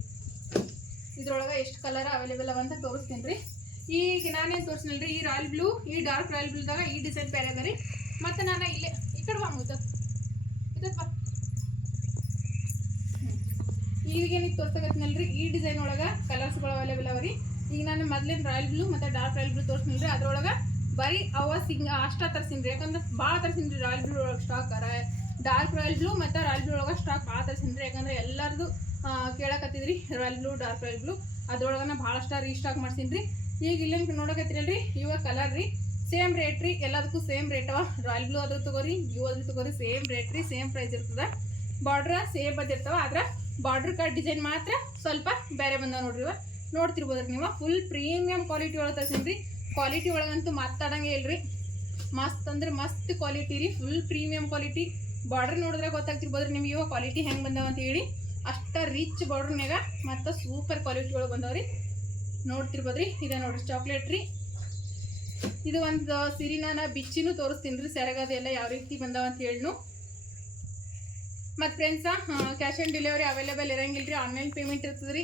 ಇದ್ರೊಳಗೆ ಎಷ್ಟು ಕಲರ್ ಅವೈಲೇಬಲ್ ಅವ ಅಂತ ತೋರಿಸ್ತೀನಿ ರೀ. ಈಗ ನಾನೇನು ತೋರಿಸ್ನಲ್ರಿ? ಈ ರಾಯಲ್ ಬ್ಲೂ ಈ ಡಾರ್ಕ್ ರಾಯಲ್ ಬ್ಲೂದಾಗ ಈ ಡಿಸೈನ್ ಬೇರೆ ಅದ ರೀ. ಮತ್ತು ನಾನು ಇಲ್ಲೇ ಈ ಕಡೆ ಬಾ ಇದು ಇದಕ್ಕೆ ಈಗೇನಿಗೆ ತೋರ್ಸಕತ್ನಲ್ರಿ? ಈ ಡಿಸೈನ್ ಒಳಗೆ ಕಲರ್ಸ್ಗಳು ಅವೈಲೇಬಲ್ ಅವ ರೀ. ಈಗ ನಾನು ಮೊದ್ಲಿನ ರಾಯಲ್ ಬ್ಲೂ ಮತ್ತು ಡಾರ್ಕ್ ರಾಯಲ್ ಬ್ಲೂ ತೋರಿಸ್ನಿಲ್ರಿ. ಅದ್ರೊಳಗೆ ಬರೀ ಅವ ಸಿಂಗ್, ಅಷ್ಟ ತರ್ಸಿನ್ರಿ. ಯಾಕಂದ್ರೆ ಭಾಳ ತರ್ಸಿನ್ರಿ ರಾಯಲ್ ಬ್ಲೂ ಒಳಗೆ ಸ್ಟಾಕ್ ಡಾರ್ಕ್ ರಾಯಲ್ ಬ್ಲೂ ಮತ್ತು ರಾಯಲ್ ಬ್ಲೂ ಒಳಗೆ ಸ್ಟಾಕ್ ಭಾಳ ತರ್ಸಿನ್ರಿ. ಯಾಕಂದ್ರೆ ಎಲ್ಲರದು ಕೇಳಕತ್ತಿದ್ರಿ royal blue dark royal blue ಅದ್ರೊಳಗನ ಭಾಳಷ್ಟ ರೀಸ್ಟಾಕ್ ಮಾಡ್ಸಿನ್ರಿ. ಈಗ ಇಲ್ಲೇನು ನೋಡಕತ್ತಿರಲ್ರಿ? ಇವಾಗ ಕಲರ್ ರೀ. ಸೇಮ್ ರೇಟ್ ರೀ. ಎಲ್ಲದಕ್ಕೂ ಸೇಮ್ ರೇಟ್ ಅವ. ರಾಯಲ್ ಬ್ಲೂ ಅದ್ರ ತಗೋರಿ ಇವು ಅದ್ರ ತಗೋರಿ ಸೇಮ್ ರೇಟ್ ರೀ ಸೇಮ್ ಪ್ರೈಸ್ ಇರ್ತದೆ. ಬಾರ್ಡ್ರ ಸೇಮ್ ಬಂದಿರ್ತಾವ ಆದ್ರೆ ಬಾರ್ಡ್ರ್ ಕಟ್ ಡಿಸೈನ್ ಮಾತ್ರ ಸ್ವಲ್ಪ ಬೇರೆ ಬಂದ ನೋಡ್ರಿ ಇವ ನೋಡ್ತಿರ್ಬೋದ್ರಿ ನೀವು ಫುಲ್ ಪ್ರೀಮಿಯಂ ಕ್ವಾಲಿಟಿ ಒಳಗೆ ತರ್ಸೀನಿ ಕ್ವಾಲಿಟಿ ಒಳಗಂತೂ ಮಾತಾಡಂಗೆ ಇಲ್ರಿ. ಮಸ್ತ್ ಅಂದ್ರೆ ಮಸ್ತ್ ಕ್ವಾಲಿಟಿ ರೀ ಫುಲ್ ಪ್ರೀಮಿಯಂ ಕ್ವಾಲಿಟಿ ಬಾರ್ಡರ್ ನೋಡಿದ್ರೆ ಗೊತ್ತಾಗ್ತಿರ್ಬೋದ್ರಿ ನಿಮ್ಗೆ ಇವಾಗ ಕ್ವಾಲಿಟಿ ಹೆಂಗೆ ಬಂದಾವ ಅಂತ ಹೇಳಿ. ಅಷ್ಟ ರಿಚ್ ಬಾರ್ಡರ್ನ್ಯಾಗ ಮತ್ತು ಸೂಪರ್ ಕ್ವಾಲಿಟಿ ಒಳಗೆ ಬಂದವ್ರಿ ನೋಡ್ತಿರ್ಬೋದ್ರಿ, ಇದೆ ನೋಡ್ರಿ ಚಾಕ್ಲೇಟ್ ರೀ. ಇದು ಒಂದು ಸಿರಿನ ನಾ ಬಿಚ್ಚಿನೂ ತೋರಿಸ್ತೀನಿ ರೀ ಸೆರಗದೆಲ್ಲ ಯಾವ ರೀತಿ ಬಂದಾವ ಅಂತ ಹೇಳಿನು. ಮತ್ತು friends cash on delivery available ಇರಂಗಿಲ್ಲ ರೀ ಆನ್ಲೈನ್ ಪೇಮೆಂಟ್ ಇರ್ತದೆ ರೀ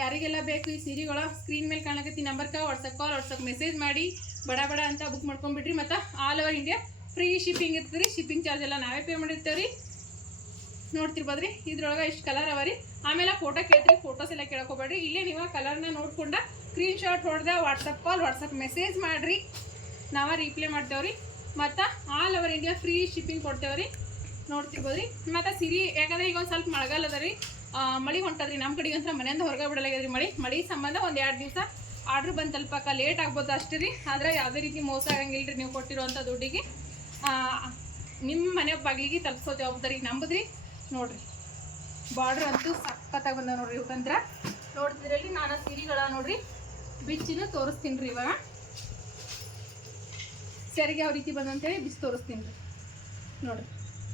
ಯಾರಿಗೆಲ್ಲ ಬೇಕು ಈ ಸೀರೆಗಳ ಸ್ಕ್ರೀನ್ ಮೇಲೆ ಕಾಣಕತ್ತಿ ನಂಬರ್ಗೆ ವಾಟ್ಸಪ್ ಕಾಲ್ ವಾಟ್ಸಪ್ ಮೆಸೇಜ್ ಮಾಡಿ, ಬಡ ಬಡ ಅಂತ ಬುಕ್ ಮಾಡ್ಕೊಂಬಿಡ್ರಿ ಮತ್ತು all over India free shipping ಇರ್ತದೆ ರೀ ಶಿಪ್ಪಿಂಗ್ ಚಾರ್ಜ್ ಎಲ್ಲ ನಾವೇ ಪೇ ಮಾಡಿರ್ತೇವೆ ರೀ ನೋಡ್ತಿರ್ಬೋದು ರೀ ಇದ್ರೊಳಗೆ ಇಷ್ಟು ಕಲರ್ ಅವ ರೀ ಆಮೇಲೆ ಫೋಟೋ ಕೇಳ್ತೀರಿ ಫೋಟೋಸ್ ಎಲ್ಲ ಕೇಳ್ಕೊಬೇಡ್ರಿ ಇಲ್ಲೇ ನೀವು ಕಲರ್ನ ನೋಡ್ಕೊಂಡು ಸ್ಕ್ರೀನ್ ಶಾಟ್ ಹೊಡೆದ ವಾಟ್ಸಪ್ ಕಾಲ್ ವಾಟ್ಸಪ್ ಮೆಸೇಜ್ ಮಾಡಿರಿ. ನಾವೇ ರೀಪ್ಲೇ ಮಾಡ್ತೇವ್ರಿ. ಮತ್ತು all over India free shipping ಕೊಡ್ತೇವ್ರಿ. ನೋಡ್ತಿರ್ಬೋದ್ರಿ ಮತ್ತು ಸಿರಿ, ಯಾಕಂದ್ರೆ ಈಗ ಒಂದು ಸ್ವಲ್ಪ ಮಳೆಗಾಲ ಅದ ರೀ. ಮಳೆ ಹೊಂಟದ್ರಿ ನಮ್ಮ ಕಡೆಗೆ ಅಂತ ಮನೆಯಿಂದ ಹೊರಗೆ ಬಿಡಲಾಗ್ಯದ್ರಿ ಮಳೆ. ಮಳೆ ಸಂಬಂಧ ಒಂದು ಎರಡು ದಿವಸ ಆರ್ಡ್ರ್ ಬಂದು ತಲುಪಕ್ಕ. ಲೇಟ್ ಆಗ್ಬೋದು ಅಷ್ಟೇ ರೀ. ಆದರೆ ಯಾವುದೇ ರೀತಿ ಮೋಸ ಆಗಂಗಿಲ್ಲ ರೀ ನೀವು ಕೊಟ್ಟಿರುವಂಥ ದುಡ್ಡಿಗೆ. ನಿಮ್ಮ ಮನೆ ಬಾಗಿಲಿಗೆ ತಲುಪಿಸೋ ಜವಾಬ್ದಾರಿ ನಂಬುದ್ರಿ. ನೋಡಿರಿ. ಬಾರ್ಡ್ರ್ ಅಂತೂ ಸಖತ್ತಾಗಿ ಬಂದ ನೋಡ್ರಿ ಇವತ್ತಂತ್ರ ನೋಡ್ತಿದ್ರಲ್ಲಿ ನಾನು ಸಿರಿಗಳ ನೋಡ್ರಿ. ಬಿಚ್ಚಿನ ತೋರಿಸ್ತೀನಿ ರೀ ಇವಾಗ. ಸರಿಗೆ ಯಾವ ರೀತಿ ಬಂದಂತೇಳಿ ಬಿಚ್ಚಿ ತೋರಿಸ್ತೀನಿ ರೀ. ನೋಡ್ರಿ.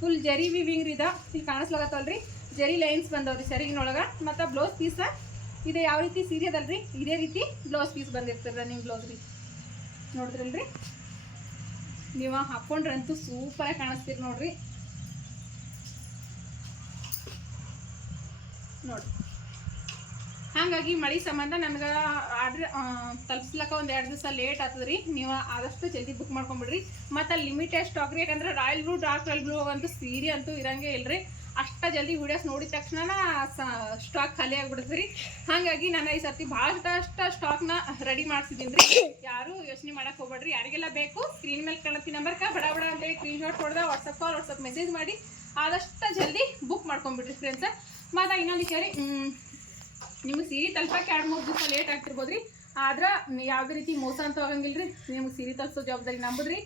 ಫುಲ್ ಜರಿ ವಿವಿಂಗ್ ಇದ. ಇಲ್ಲಿ ಕಾಣಿಸ್ಲಾಗತ್ತಲ್ರಿ? ಜರಿ ಲೈನ್ಸ್ ಬಂದವ್ರಿ ಸೆರಿಗಿನೊಳಗೆ. ಮತ್ತು ಬ್ಲೌಸ್ ಪೀಸ ಇದು ಯಾವ ರೀತಿ? ಸೀರೆ ಅದಲ್ರಿ? ಇದೇ ರೀತಿ ಬ್ಲೌಸ್ ಪೀಸ್ ಬಂದಿರ್ತದೆ ರನ್ನಿಂಗ್ ಬ್ಲೌಸ್ ರೀ. ನೋಡಿದ್ರಲ್ರಿ? ನೀವು ಹಾಕ್ಕೊಂಡ್ರಂತೂ ಸೂಪರಾಗಿ ಕಾಣಿಸ್ತೀರಿ ನೋಡ್ರಿ. ನೋಡಿ ಹಾಗಾಗಿ ಮಳೆ ಸಂಬಂಧ ನನಗೆ ಆರ್ಡ್ರ್ ತಲುಪಿಸ್ಲಕ್ಕ ಒಂದು ಎರಡು ದಿವಸ ಲೇಟ್ ಆಗ್ತದೆ ರೀ ನೀವು ಆದಷ್ಟು ಜಲ್ದಿ ಬುಕ್ ಮಾಡ್ಕೊಂಬಿಡ್ರಿ. ಮತ್ತು ಅಲ್ಲಿ ಲಿಮಿಟೆಡ್ ಸ್ಟಾಕ್ ರೀ, ಯಾಕಂದ್ರೆ royal blue dark royal blue ಅಂತೂ ಸೀರೆ ಅಂತೂ ಇರಂಗೆ ಇಲ್ರಿ. ಅಷ್ಟ ಜಲ್ದಿ ವಿಡಿಯೋಸ್ ನೋಡಿದ ತಕ್ಷಣ ಸ್ಟಾಕ್ ಖಾಲಿ ಆಗಿಬಿಡ್ತೀರಿ. ಹಾಗಾಗಿ ನಾನು ಈ ಸರ್ತಿ ಭಾಳಷ್ಟು ಸ್ಟಾಕ್ನ ರೆಡಿ ಮಾಡ್ಸಿದ್ದೀನಿ ರೀ ಯಾರು ಯೋಚನೆ ಮಾಡಕ್ಕೆ ಹೋಗ್ಬೇಡ್ರಿ. ಯಾರಿಗೆಲ್ಲ ಬೇಕು ಸ್ಕ್ರೀನ್ ಮೇಲೆ ಕಾಣತ್ತಿ ನಂಬರ್ಕ ಬಡ ಬಡ ಅಂತೇಳಿ ಸ್ಕ್ರೀನ್ ಶಾಟ್ ಹೊಡೆದ ವಾಟ್ಸಪ್ ಕಾಲ್ ವಾಟ್ಸಪ್ ಮೆಸೇಜ್ ಮಾಡಿ ಆದಷ್ಟು ಜಲ್ದಿ ಬುಕ್ ಮಾಡ್ಕೊಂಬಿಡ್ರಿ ಫ್ರೆಂಡ್ಸ್ ಮತ್ತು ಇನ್ನೊಂದು ವಿಚಾರಿ ನಿಮಗೆ ಸೀರೆ ತಲುಪಕ್ಕೆ ಎರಡು, ಮೂರು ದಿವಸ ಲೇಟ್ ಆಗ್ತಿರ್ಬೋದ್ರಿ. ಆದ್ರೆ ಯಾವುದೇ ರೀತಿ ಮೋಸ ಅಂತ ಆಗಂಗಿಲ್ಲ ರೀ ನಿಮ್ಗೆ ಸೀರೆ ತಲುಪಿಸೋ ಜವಾಬ್ದಾರಿ ನಂಬುದ್ರಿ.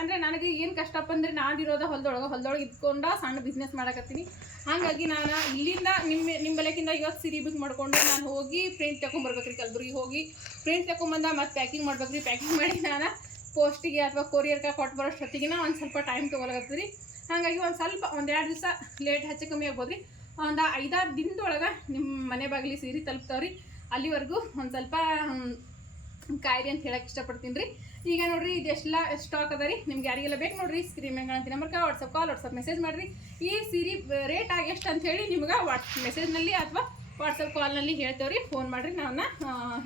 ಅಂದರೆ ನನಗೆ ಏನು ಕಷ್ಟಪ್ಪ ಅಂದ್ರೆ ನಾನು ಇರೋದ ಹೊಲದೊಳಗೆ ಹೊಲದೊಳಗೆ ಇದ್ಕೊಂಡು ಸಣ್ಣ ಬಿಸ್ನೆಸ್ ಮಾಡಕತ್ತೀನಿ. ಹಾಗಾಗಿ ನಾನು ಇಲ್ಲಿಂದ ನಿಮ್ಮ ನಿಮ್ಮ ಬೆಲೆಕಿಂದ ಇವತ್ತು ಸೀರೆ ಬುಕ್ ಮಾಡಿಕೊಂಡು ನಾನು ಹೋಗಿ ಪ್ರಿಂಟ್ ತಗೊಂಡ್ಬರ್ಬೇಕ್ರಿ ಕಲಬುರ್ಗಿ ಹೋಗಿ. ಪ್ರಿಂಟ್ ತಗೊಂಬಂದ ಮತ್ತೆ ಪ್ಯಾಕಿಂಗ್ ಮಾಡ್ಬೇಕ್ರಿ. ಪ್ಯಾಕಿಂಗ್ ಮಾಡಿ ನಾನು ಪೋಸ್ಟಿಗೆ ಅಥವಾ ಕೊರಿಯರ್ಗೆ ಕೊಟ್ಟು ಬರೋಷ್ಟೊತ್ತಿಗೆ ಒಂದು ಸ್ವಲ್ಪ ಟೈಮ್ ತೊಗೊಳಕತ್ತೀರಿ. ಹಾಗಾಗಿ ಒಂದು ಸ್ವಲ್ಪ, ಒಂದು ಎರಡು ದಿವಸ ಲೇಟ್ ಹೆಚ್ಚು ಕಮ್ಮಿ ಆಗ್ಬೋದ್ರಿ. ಒಂದು ಐದಾರು ದಿನದೊಳಗೆ ನಿಮ್ಮ ಮನೆ ಬಾಗಿಲಿ ಸೀರೆ ತಲುಪ್ತಾವ್ರಿ. ಅಲ್ಲಿವರೆಗೂ ಒಂದು ಸ್ವಲ್ಪ ಕಾಯಿರಿ ಅಂತ ಹೇಳಕ್ಕೆ ಇಷ್ಟಪಡ್ತೀನಿ ರೀ ಈಗ ನೋಡ್ರಿ, ಇದೆಷ್ಟೆಲ್ಲ ಸ್ಟಾಕ್ ಅದ ರೀ? ನಿಮ್ಗೆ ಯಾರಿಗೆಲ್ಲ ಬೇಕು ನೋಡ್ರಿ ಸ್ಕ್ರೀನ್ ಅಂತ ನಂಬರ್ಗೆ ವಾಟ್ಸಪ್ ಕಾಲ್ ವಾಟ್ಸಪ್ ಮೆಸೇಜ್ ಮಾಡಿರಿ. ಈ ಸೀರೆ ರೇಟ್ ಆಗಿ ಎಷ್ಟು ಅಂತ ಹೇಳಿ ನಿಮ್ಗೆ ವಾಟ್ಸ್ ಮೆಸೇಜ್ನಲ್ಲಿ ಅಥವಾ ವಾಟ್ಸಪ್ ಕಾಲ್ನಲ್ಲಿ ಹೇಳ್ತೇವೆ ರೀ ಫೋನ್ ಮಾಡಿರಿ ನಾನು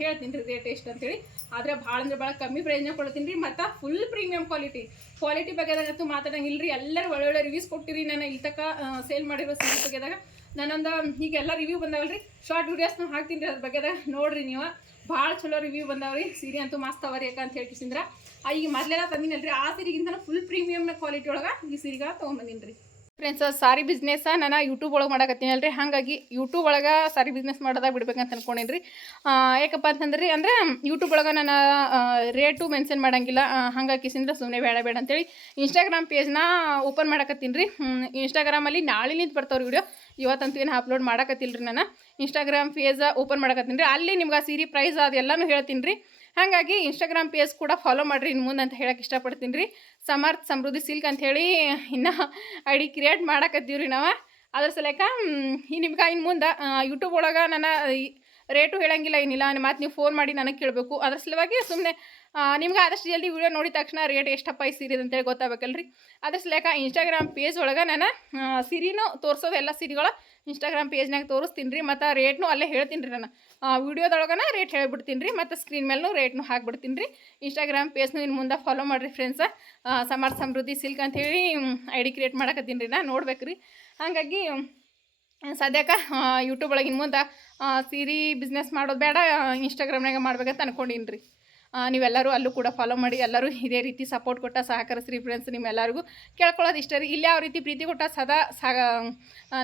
ಹೇಳ್ತೀನಿ ರೀ ರೇಟ್ ಎಷ್ಟು ಅಂತೇಳಿ ಆದರೆ ಭಾಳ ಅಂದ್ರೆ ಭಾಳ ಕಮ್ಮಿ ಪ್ರೈಸ್ನಾಗ ಕೊಡ್ತೀನಿ ರೀ ಮತ್ತು ಫುಲ್ ಪ್ರೀಮಿಯಂ ಕ್ವಾಲಿಟಿ ಕ್ವಾಲಿಟಿ ಬಗ್ಗೆದಾಗಂತೂ ಮಾತಾಡಂಗಿಲ್ಲ ರೀ ಎಲ್ಲರೂ ಒಳ್ಳೊಳ್ಳೆ ರಿವ್ಯೂಸ್ ಕೊಟ್ಟಿರಿ. ನಾನು ಇಲ್ಲಿ ತಕ್ಕ ಸೇಲ್ ಮಾಡಿರೋ ಸೀರೆ ಬಗ್ಗೆದಾಗ. ನಾನೊಂದು, ಈಗ ಎಲ್ಲ ರಿವ್ಯೂ ಬಂದಾವಲ್ಲ ರೀ ಶಾರ್ಟ್ ವೀಡಿಯೋಸ್ನ ಹಾಕ್ತೀನಿ ರೀ ಅದ್ರ ಬಗ್ಗೆ ನೋಡ್ರಿ ನೀವು. ಭಾಳ ಚಲೋ ರಿವ್ಯೂ ಬಂದಾವ್ರಿ. ಸೀರೆ ಅಂತೂ ಮಸ್ತ್ ಅವರಿ ಯಾಕೆ ಅಂತ ಹೇಳ್ಕಿಸಿಂದ್ರ ಈಗ ಮೊದಲೆಲ್ಲ ತಂದಿನಲ್ರಿ. ಆ ಸೀರೆಗಿಂತ ಫುಲ್ ಪ್ರೀಮಿಯಮ್ನ ಕ್ವಾಲಿಟಿ ಒಳಗೆ ಈ ಸೀರೆಗೆ ತೊಗೊಂಬಂದಿನಿ ರೀ ಫ್ರೆಂಡ್ಸ್ ಸಾರಿ ಬಿಸ್ನೆಸ್ ನಾನು ಯೂಟ್ಯೂಬ್ ಒಳಗೆ ಮಾಡಕತ್ತೀನಿ ರೀ ಹಾಗಾಗಿ ಯೂಟ್ಯೂಬ್ ಒಳಗೆ ಸಾರಿ ಬಿಸ್ನೆಸ್ ಮಾಡೋದಾಗ ಬಿಡ್ಬೇಕಂತ ಅನ್ಕೊಂಡಿನಿ ರೀ ಯಾಕಪ್ಪ ಅಂತಂದ್ರೆ, ಅಂದರೆ ಯೂಟ್ಯೂಬ್ ಒಳಗೆ ನಾನು ರೇಟು ಮೆನ್ಷನ್ ಮಾಡಂಗಿಲ್ಲ. ಹಂಗಾಗಿ ಹಾಗಾಗಿ ಕಿಸಿಂದ್ರೆ ಸುಮ್ಮನೆ ಬೇಡ ಬೇಡ ಅಂತೇಳಿ ಇನ್ಸ್ಟಾಗ್ರಾಮ್ ಪೇಜ್ನ ಓಪನ್ ಮಾಡಕತ್ತೀನಿ ರೀ ಇನ್ಸ್ಟಾಗ್ರಾಮಲ್ಲಿ ನಾಳಿನಿಂದ ಬರ್ತಾವ್ರಿ ವಿಡಿಯೋ ಇವತ್ತಂತೂ ಏನು ಅಪ್ಲೋಡ್ ಮಾಡಕತ್ತಿಲ್ಲ ರೀ ನಾನು? ಇನ್ಸ್ಟಾಗ್ರಾಮ್ ಪೇಜ ಓಪನ್ ಮಾಡಕತ್ತೀನಿ ರೀ ಅಲ್ಲಿ ನಿಮ್ಗೆ ಆ ಸೀರೆ ಪ್ರೈಸ್ ಅದೆಲ್ಲನೂ ಹೇಳ್ತೀನಿ ರೀ ಹಾಗಾಗಿ ಇನ್ಸ್ಟಾಗ್ರಾಮ್ ಪೇಜ್ ಕೂಡ ಫಾಲೋ ಮಾಡಿರಿ ಇನ್ನು ಮುಂದೆ ಅಂತ ಹೇಳಕ್ಕೆ ಇಷ್ಟಪಡ್ತೀನಿ ರೀ ಸಮರ್ಥ ಸಮೃದ್ಧಿ ಸಿಲ್ಕ್ ಅಂಥೇಳಿ ಇನ್ನು ಐ ಡಿ ಕ್ರಿಯೇಟ್ ಮಾಡಕತ್ತೀವಿ ರೀ ನಾವು. ಅದ್ರ ಸಲಕ ಈ ನಿಮ್ಗೆ ಇನ್ನು ಮುಂದೆ ಯೂಟ್ಯೂಬ್ ಒಳಗೆ ನಾನು ರೇಟು ಹೇಳಂಗಿಲ್ಲ ಏನಿಲ್ಲ ಮಾತು ನೀವು ಫೋನ್ ಮಾಡಿ ನನಗೆ ಕೇಳಬೇಕು. ಅದ್ರ ಸಲುವಾಗಿ ಸುಮ್ಮನೆ ನಿಮ್ಗೆ ಆದಷ್ಟು ಜಲ್ದಿ ವಿಡಿಯೋ ನೋಡಿದ ತಕ್ಷಣ ರೇಟ್ ಎಷ್ಟಪ್ಪ ಈ ಸೀರೆ ಅಂತೇಳಿ ಗೊತ್ತಾಗಬೇಕಲ್ರಿ? ಅದ್ರ ಸಲಕ ಇನ್ಸ್ಟಾಗ್ರಾಮ್ ಪೇಜ್ ಒಳಗೆ ನಾನು ಸೀರೆನೂ ತೋರಿಸೋದು ಎಲ್ಲ ಸೀರೆಗಳು ಇನ್ಸ್ಟಾಗ್ರಾಮ್ ಪೇಜ್ನಾಗ ತೋರಿಸ್ತೀನಿ ರೀ ಮತ್ತು ರೇಟ್ನು ಅಲ್ಲೇ ಹೇಳ್ತೀನಿ ರೀ ನಾನು ವೀಡಿಯೋದೊಳಗನ ರೇಟ್ ಹೇಳ್ಬಿಡ್ತೀನಿ ರೀ ಮತ್ತು ಸ್ಕ್ರೀನ್ ಮೇಲೂ ರೇಟ್ನು ಹಾಕ್ಬಿಡ್ತೀನಿ ರೀ ಇನ್ಸ್ಟಾಗ್ರಾಮ್ ಪೇಜ್ನು ಇನ್ನು ಮುಂದೆ ಫಾಲೋ ಮಾಡಿರಿ ಫ್ರೆಂಡ್ಸ ಸಮರ್ಥ ಸಮೃದ್ಧಿ ಸಿಲ್ಕ್ ಅಂತೇಳಿ ಐ ಡಿ ಕ್ರಿಯೇಟ್ ಮಾಡಕತ್ತೀನಿ ರೀ ನಾನು ನೋಡ್ಬೇಕು ರೀ ಹಾಗಾಗಿ ಸದ್ಯಕ್ಕೆ ಯೂಟ್ಯೂಬ್ ಒಳಗಿನ ಮುಂದೆ ಸೀರೆ ಬಿಸ್ನೆಸ್ ಮಾಡೋದು ಬೇಡ ಇನ್ಸ್ಟಾಗ್ರಾಮ್ನಾಗ ಮಾಡ್ಬೇಕಂತ ಅನ್ಕೊಂಡಿನ್ರಿ. ರೀ ನೀವೆಲ್ಲರೂ ಅಲ್ಲೂ ಕೂಡ ಫಾಲೋ ಮಾಡಿ, ಎಲ್ಲರೂ ಇದೇ ರೀತಿ ಸಪೋರ್ಟ್ ಕೊಟ್ಟ ಸಹಕರಿಸ್ರಿ ಫ್ರೆಂಡ್ಸ್ ನಿಮ್ಮೆಲ್ಲರಿಗೂ. ಕೇಳ್ಕೊಳ್ಳೋದು ಇಷ್ಟ ರೀ, ಇಲ್ಲಿ ಯಾವ ರೀತಿ ಪ್ರೀತಿ ಕೊಟ್ಟ ಸದಾ ಸಾಗ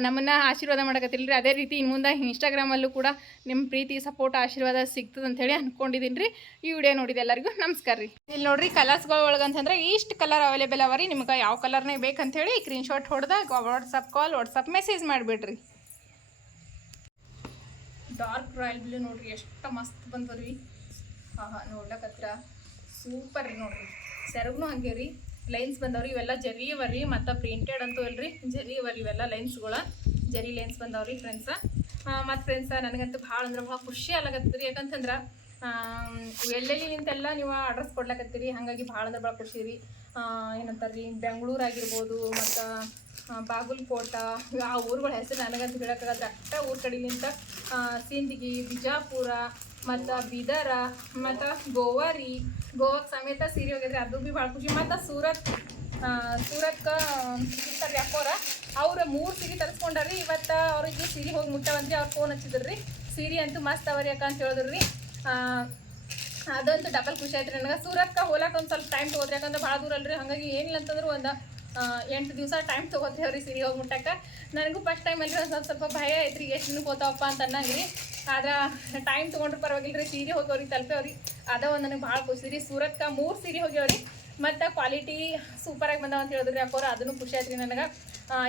ನಮ್ಮನ್ನು ಆಶೀರ್ವಾದ ಮಾಡಕತ್ತಿಲ್ಲ ರೀ ಅದೇ ರೀತಿ ಇನ್ನು ಮುಂದೆ ಇನ್ಸ್ಟಾಗ್ರಾಮಲ್ಲೂ ಕೂಡ ನಿಮ್ಮ ಪ್ರೀತಿ ಸಪೋರ್ಟ್ ಆಶೀರ್ವಾದ ಸಿಗ್ತದೆ ಅಂತೇಳಿ ಅಂದ್ಕೊಂಡಿದ್ದೀನಿ ರೀ ಈ ವಿಡಿಯೋ ನೋಡಿದ ಎಲ್ಲರಿಗೂ ನಮಸ್ಕಾರ ರೀ. ಇಲ್ಲಿ ನೋಡಿರಿ ಕಲರ್ಸ್ಗಳು ಒಳಗಂತಂದ್ರೆ ಇಷ್ಟು ಕಲರ್ ಅವೈಲೇಬಲ್ ಅವ ರೀ. ನಿಮ್ಗೆ ಯಾವ ಕಲರ್ನೇ ಬೇಕಂತೇಳಿ ಸ್ಕ್ರೀನ್ಶಾಟ್ ಹೊಡೆದಾಗ ವಾಟ್ಸಪ್ ಕಾಲ್ ವಾಟ್ಸಪ್ ಮೆಸೇಜ್ ಮಾಡಿಬಿಡ್ರಿ. ಡಾರ್ಕ್ ರಾಯಲ್ ಬ್ಲೂ ನೋಡ್ರಿ, ಎಷ್ಟು ಮಸ್ತ್ ಬಂದವ್ರಿ ಹಾಂ ಹಾಂ ನೋಡ್ಲಕತ್ರ ಸೂಪರ್ ರೀ ನೋಡ್ರಿ. ಸೆರಗ್ನು ಹಂಗೆ ರೀ. ಲೈನ್ಸ್ ಬಂದವ್ರಿ, ಇವೆಲ್ಲ ಜರಿ ಅವ ರೀ, ಮತ್ತು ಪ್ರಿಂಟೆಡ್ ಅಂತೂ ಅಲ್ರಿ ಜರಿ ಅವ ರೀ ಇವೆಲ್ಲ ಲೈನ್ಸ್ಗಳ ಜರಿ ಲೈನ್ಸ್ ಬಂದವ್ರಿ ಫ್ರೆಂಡ್ಸ ಮತ್ತು ಫ್ರೆಂಡ್ಸ ನನಗಂತೂ ಭಾಳ ಅಂದ್ರೆ ಭಾಳ ಖುಷಿ ಆಗ್ಲಕತ್ತದ್ರಿ. ಯಾಕಂತಂದ್ರೆ ಎಲ್ಲೆಲ್ಲಿ ನಿಂತೆಲ್ಲ ನೀವು ಅಡ್ರೆಸ್ ಕೊಡ್ಲಕತ್ತೀರಿ? ಹಾಗಾಗಿ ಭಾಳ ಅಂದ್ರೆ ಭಾಳ ಖುಷಿ ರೀ. ಏನಂತಾರೆ ರೀ ಬೆಂಗಳೂರು ಆಗಿರ್ಬೋದು ಮತ್ತು ಬಾಗಲಕೋಟ ಆ ಊರುಗಳ ಹೆಸರು ನನಗಂತ ಹೇಳೋಕ್ಕಾಗತ್ತೆ ಅಷ್ಟ ಊರ ಕಡೆಲಿಂದ ಆ, ಸಿಂದಗಿ ಬಿಜಾಪುರ ಮತ್ತು ಬೀದರ ಮತ್ತು ಗೋವಾ ರೀ. ಗೋವಾಕ್ಕೆ ಸಮೇತ ಸೀರೆ ಹೋಗಿದ್ರೆ ಅದು ಭೀ ಭಾಳ ಖುಷಿ. ಮತ್ತು ಸೂರತ್ ಸೂರತ್ಗೆ ಇರ್ತಾರೆ ಯಾಕೋರ ಅವ್ರು ಮೂರು ಸೀರೆ ತರಿಸ್ಕೊಂಡಾರ್ರಿ. ಇವತ್ತು ಅವ್ರಿಗೆ ಸೀರೆ ಹೋಗಿ ಮುಟ್ಟವಂತ ಅವ್ರು ಫೋನ್ ಹಚ್ಚಿದ್ರು ರೀ ಸೀರೆ ಅಂತೂ ಮಸ್ತ್ ಅವ್ರಿ ಯಾಕ ಅಂತ ಹೇಳಿದ್ರು ರೀ ಅದಂತೂ ಡಬಲ್ ಖುಷಿ ಆಯ್ತು ರೀ ನನಗೆ. ಸೂರತ್ಕ ಹೋಲಕ್ಕೆ ಒಂದು ಸ್ವಲ್ಪ ಟೈಮ್ ತೊಗೋದ್ರಿ ಯಾಕಂದ್ರೆ ಭಾಳ ದೂರ ಅಲ್ರಿ. ಹಾಗಾಗಿ ಏನಿಲ್ಲ ಅಂತಂದ್ರೆ ಒಂದು ಎಂಟು ದಿವಸ ಟೈಮ್ ತೊಗೋತ್ರಿ ಅವ್ರಿಗೆ ಸೀರೆ ಹೋಗಿ ಮುಟ್ಟಕ್ಕೆ. ನನಗೂ ಫಸ್ಟ್ ಟೈಮ್ ಅಲ್ರಿ ಒಂದು ಸ್ವಲ್ಪ ಸ್ವಲ್ಪ ಭಯ ಐತ್ರಿ ಎಷ್ಟು ದಿನಕ್ಕೆ ಹೋತಾವಪ್ಪ ಅಂತ ಅನ್ನಂಗ್ರಿ. ಆದ್ರೆ ಟೈಮ್ ತೊಗೊಂಡ್ರೆ ಪರವಾಗಿಲ್ಲ ರೀ ಸೀರೆ ಹೋಗೋರಿ ತಲುಪೇವ್ರಿ ಅದ ಒಂದು ನನಗೆ ಭಾಳ ಖುಷಿ ರೀ. ಸೂರತ್ಕ ಮೂರು ಸೀರೆ ಹೋಗ್ಯಾವ್ರಿ. ಮತ್ತು ಕ್ವಾಲಿಟಿ ಸೂಪರಾಗಿ ಬಂದಾವ ಅಂತ ಹೇಳಿದ್ರಿ ಯಾಕೋರ ಅದನ್ನು ಖುಷಿ ಆಯ್ತು ರೀ ನನಗೆ.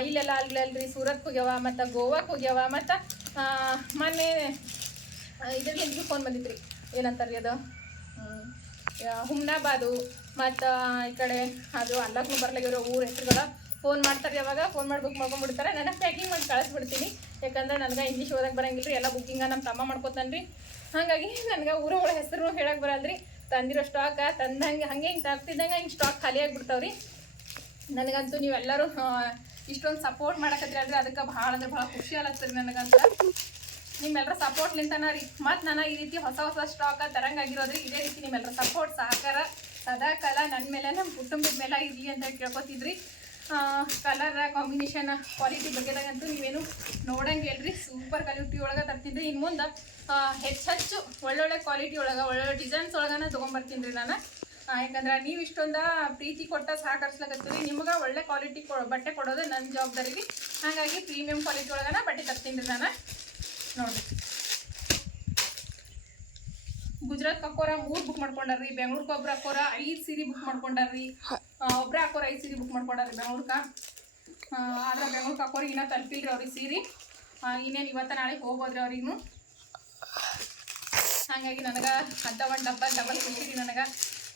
ಇಲ್ಲೆಲ್ಲ ಅಲ್ಲಿ ರೀ ಸೂರತ್ಗೆ ಹೋಗ್ಯಾವ, ಮತ್ತು ಗೋವಾಕ್ಕೆ ಹೋಗ್ಯಾವ, ಮತ್ತು ಮೊನ್ನೆ ಇದ್ರಲ್ಲಿ ಫೋನ್ ಬಂದಿತ್ತು ರೀ ಏನಂತಾರೆ ರೀ ಅದು ಹುಮ್ನಾಬಾದು ಮತ್ತು ಈ ಕಡೆ ಅದು ಅಲ್ಲಕ್ಕೂ ಬರ್ಲಾಗಿರೋ ಊರ ಹೆಸರುಗಳ ಫೋನ್ ಮಾಡ್ತಾರೆ ಯಾವಾಗ ಫೋನ್ ಮಾಡಿ ಬುಕ್ ಮಾಡ್ಕೊಂಡ್ಬಿಡ್ತಾರೆ. ನನಗೆ ಪ್ಯಾಕಿಂಗ್ ಮಾಡಿ ಕಳಿಸ್ಬಿಡ್ತೀನಿ. ಯಾಕಂದ್ರೆ ನನಗೆ ಇಂಗ್ಲೀಷ್ ಓದಕ್ಕೆ ಬರಂಗಿಲ್ಲ ರೀ ಎಲ್ಲ ಬುಕ್ಕಿಂಗ ನಮ್ಮ ತಮ್ಮ ಮಾಡ್ಕೊತಾನೆ ರೀ ಹಾಗಾಗಿ ನನಗೆ ಊರೊಳ ಹೆಸರು ಹೇಳಕ್ಕೆ ಬರಲ್ರಿ. ತಂದಿರೋ ಸ್ಟಾಕ ತಂದಂಗೆ ಹಂಗೆ ಹಿಂಗೆ ತರ್ತಿದ್ದಂಗೆ ಹಿಂಗೆ ಸ್ಟಾಕ್ ಖಾಲಿ ಆಗಿಬಿಡ್ತಾವ್ರಿ. ನನಗಂತೂ ನೀವೆಲ್ಲರೂ ಇಷ್ಟೊಂದು ಸಪೋರ್ಟ್ ಮಾಡಕತ್ರಿ ಅದಕ್ಕೆ ಭಾಳ ಅಂದ್ರೆ ಭಾಳ ಖುಷಿ ಆಗತ್ತರಿ ನನಗಂತ. ನಿಮ್ಮೆಲ್ಲರ ಸಪೋರ್ಟ್ಲಿಂತನ ರೀ. ಮತ್ತು ನಾನು ಈ ರೀತಿ ಹೊಸ ಹೊಸ ಸ್ಟಾಕ ತರಂಗಾಗಿರೋದ್ರಿ ಇದೇ ರೀತಿ ನಿಮ್ಮೆಲ್ಲರ ಸಪೋರ್ಟ್ ಸಹಕಾರ, ಸದಾ ಕಾಲ ನನ್ನ ಮೇಲೆ ನಮ್ಮ ಕುಟುಂಬದ ಮೇಲೆ ಇರಲಿ ಅಂತ ಕೇಳ್ಕೊತಿದ್ರಿ. ಕಲರ್ ಕಾಂಬಿನೇಷನ್ ಕ್ವಾಲಿಟಿ ಬಗ್ಗೆದಾಗಂತೂ ನೀವೇನು ನೋಡಂಗಿಲ್ರಿ ಸೂಪರ್ ಕ್ವಾಲಿಟಿ ಒಳಗೆ ತರ್ತೀನಿ ಇನ್ನು ಮುಂದೆ ಹೆಚ್ಚೆಚ್ಚು ಹೆಚ್ಚು ಒಳ್ಳೊಳ್ಳೆ ಕ್ವಾಲಿಟಿ ಒಳಗೆ, ಒಳ್ಳೊಳ್ಳೆ ಡಿಸೈನ್ಸ್ ಒಳಗನ ತೊಗೊಂಬರ್ತೀನಿ ರೀ ನಾನು ಯಾಕಂದ್ರೆ ನೀವು ಇಷ್ಟೊಂದು ಪ್ರೀತಿ ಕೊಟ್ಟ ಸಹಕರಿಸ್ಲಕತ್ತೀರಿ. ನಿಮ್ಗೆ ಒಳ್ಳೆ ಕ್ವಾಲಿಟಿ ಬಟ್ಟೆ ಕೊಡೋದು ನನ್ನ ಜವಾಬ್ದಾರಿ ಹಾಗಾಗಿ ಪ್ರೀಮಿಯಂ ಕ್ವಾಲಿಟಿ ಒಳಗನ ಬಟ್ಟೆ ತರ್ತೀನಿ ರೀ ನಾನು. ನೋಡ್ರಿ. ಗುಜರಾತ್ ಅಕ್ಕೋರ ಮೂರು ಬುಕ್ ಮಾಡ್ಕೊಂಡಾರ್ರಿ ಬೆಂಗ್ಳೂರ್ಗೆ ಒಬ್ರು ಹಾಕೋರ ಐದು ಸೀರೆ ಬುಕ್ ಮಾಡ್ಕೊಂಡಾರ್ರಿ ಒಬ್ರು ಹಾಕೋರ ಐದು ಸೀರೆ ಬುಕ್ ಮಾಡ್ಕೊಂಡಾರ್ರಿ ಬೆಂಗ್ಳೂರ್ಕ. ಆ, ಆದ್ರೆ ಬೆಂಗ್ಳೂರ್ಗೆ ಹಾಕೋರಿಗೆ ಇನ್ನೂ ತಲುಪಿಲ್ರಿ ಅವ್ರಿಗೆ ಸೀರೆ ಇನ್ನೇನು ಇವತ್ತ ನಾಳೆ ಹೋಗ್ಬೋದ್ರಿ ಅವ್ರಿಗೂ ಹಾಗಾಗಿ ನನಗೆ ಅರ್ಧ ಒಂದು ಡಬ್ಬ ಡಬಲ್ ಖುಷಿ ರೀ ನನಗೆ.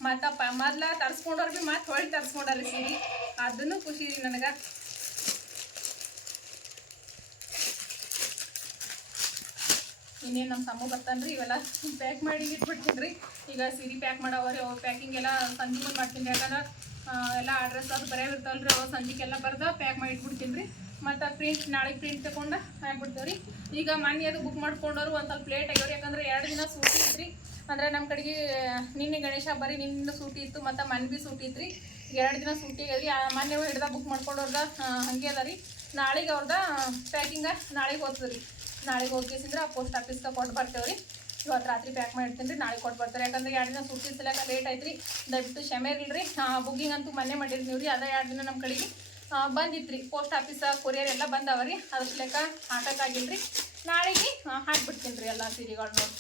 ಮತ್ತು ಪ ಮೊದ್ಲ ತರಿಸ್ಕೊಂಡವ್ರು ಭೀ ಮತ್ತೆ ಹೊಳಿ ತರಿಸ್ಕೊಂಡಾರ್ರಿ ಸೀರೆ ಅದನ್ನು ಖುಷಿ ರೀ ನನಗೆ. ಇನ್ನೇನು ನಮ್ಮ ತಮ್ಮ ಬರ್ತಾನೆ ರೀ ಇವೆಲ್ಲ ಪ್ಯಾಕ್ ಮಾಡಿ ಇಟ್ಬಿಡ್ತೀನಿ ರೀ ಈಗ ಸೀರೆ ಪ್ಯಾಕ್ ಮಾಡವ್ರಿ ಅವು ಪ್ಯಾಕಿಂಗ್ ಎಲ್ಲ ಸಂಜೆ ಮುಂದೆ ಮಾಡ್ತೀನಿ ಯಾಕಂದ್ರೆ ಎಲ್ಲ ಅಡ್ರೆಸ್ ಅದು ಬರೆಯ ಇರ್ತಾವಲ್ಲ ರೀ ಅವು ಸಂಜೆಗೆಲ್ಲ ಬರ್ದು ಪ್ಯಾಕ್ ಮಾಡಿ ಇಟ್ಬಿಡ್ತೀನಿ ರೀ ಮತ್ತು ಪ್ರಿಂಟ್ ನಾಳೆಗೆ ಪ್ರಿಂಟ್ ತಗೊಂಡು ಹಾಕ್ಬಿಡ್ತೇವೆ ರೀ ಈಗ ಮನೆ ಅದು ಬುಕ್ ಮಾಡ್ಕೊಂಡವರು ಒಂದು ಸ್ವಲ್ಪ ಲೇಟ್ ಆಗ್ಯವ್ರಿ, ಯಾಕಂದ್ರೆ ಎರಡು ದಿನ ಸೂಟಿ ಐತ್ರಿ ಅಂದ್ರೆ ನಮ್ಮ ಕಡೆಗೆ ನಿನ್ನೆ ಗಣೇಶ ಬರೀ ನಿನ್ನ ಸೂಟಿ ಇತ್ತು, ಮತ್ತು ಮನೆ ಭೀ ಸೂಟಿ ಇತ್ತು ರೀ ಎರಡು ದಿನ ಸೂಟಿ ಆಗ್ಯದ ರೀ ಮೊನ್ನೆ ಹಿಡ್ದ ಬುಕ್ ಮಾಡ್ಕೊಂಡವ್ರದ ಹಂಗೆ ಅದ ರೀ. ನಾಳೆಗೆ ಅವ್ರದ ಪ್ಯಾಕಿಂಗ ನಾಳೆಗೆ ಹೋಗ್ತದೆ ರೀ ನಾಳೆಗೆ ಹೋಗಿಸಿದ್ರೆ ಪೋಸ್ಟ್ ಆಫೀಸ್ಗೆ ಕೊಟ್ಟು ಬರ್ತೇವೆ ರೀ. ಇವತ್ತು ರಾತ್ರಿ ಪ್ಯಾಕ್ ಮಾಡಿರ್ತೀನಿ ರೀ ನಾಳೆ ಕೊಟ್ಟು ಬರ್ತಾರೆ ಯಾಕಂದ್ರೆ ಎರಡು ದಿನ ಸುಟ್ಟಿ ಸಲಕ ಲೇಟ್ ಐತ್ರಿ ದಯವಿಟ್ಟು ಕ್ಷಮೆ ಇಲ್ರಿ ಬುಕಿಂಗ್ ಅಂತೂ ಮನೆ ಮಾಡಿರ್ತೀವಿ ರೀ, ಅದ ಎರಡು ದಿನ ನಮ್ಮ ಕಡೆಗೆ ಬಂದಿತ್ತು ರೀ. ಪೋಸ್ಟ್ ಆಫೀಸ ಕೊರಿಯರ್ ಎಲ್ಲ ಬಂದವ ರೀ. ಅದ್ರ ರೀ ನಾಳೆಗೆ ಹಾಕ್ಬಿಡ್ತೀನಿ ರೀ ಎಲ್ಲ ಸೀರೆಗಳು ನೋಡಿ.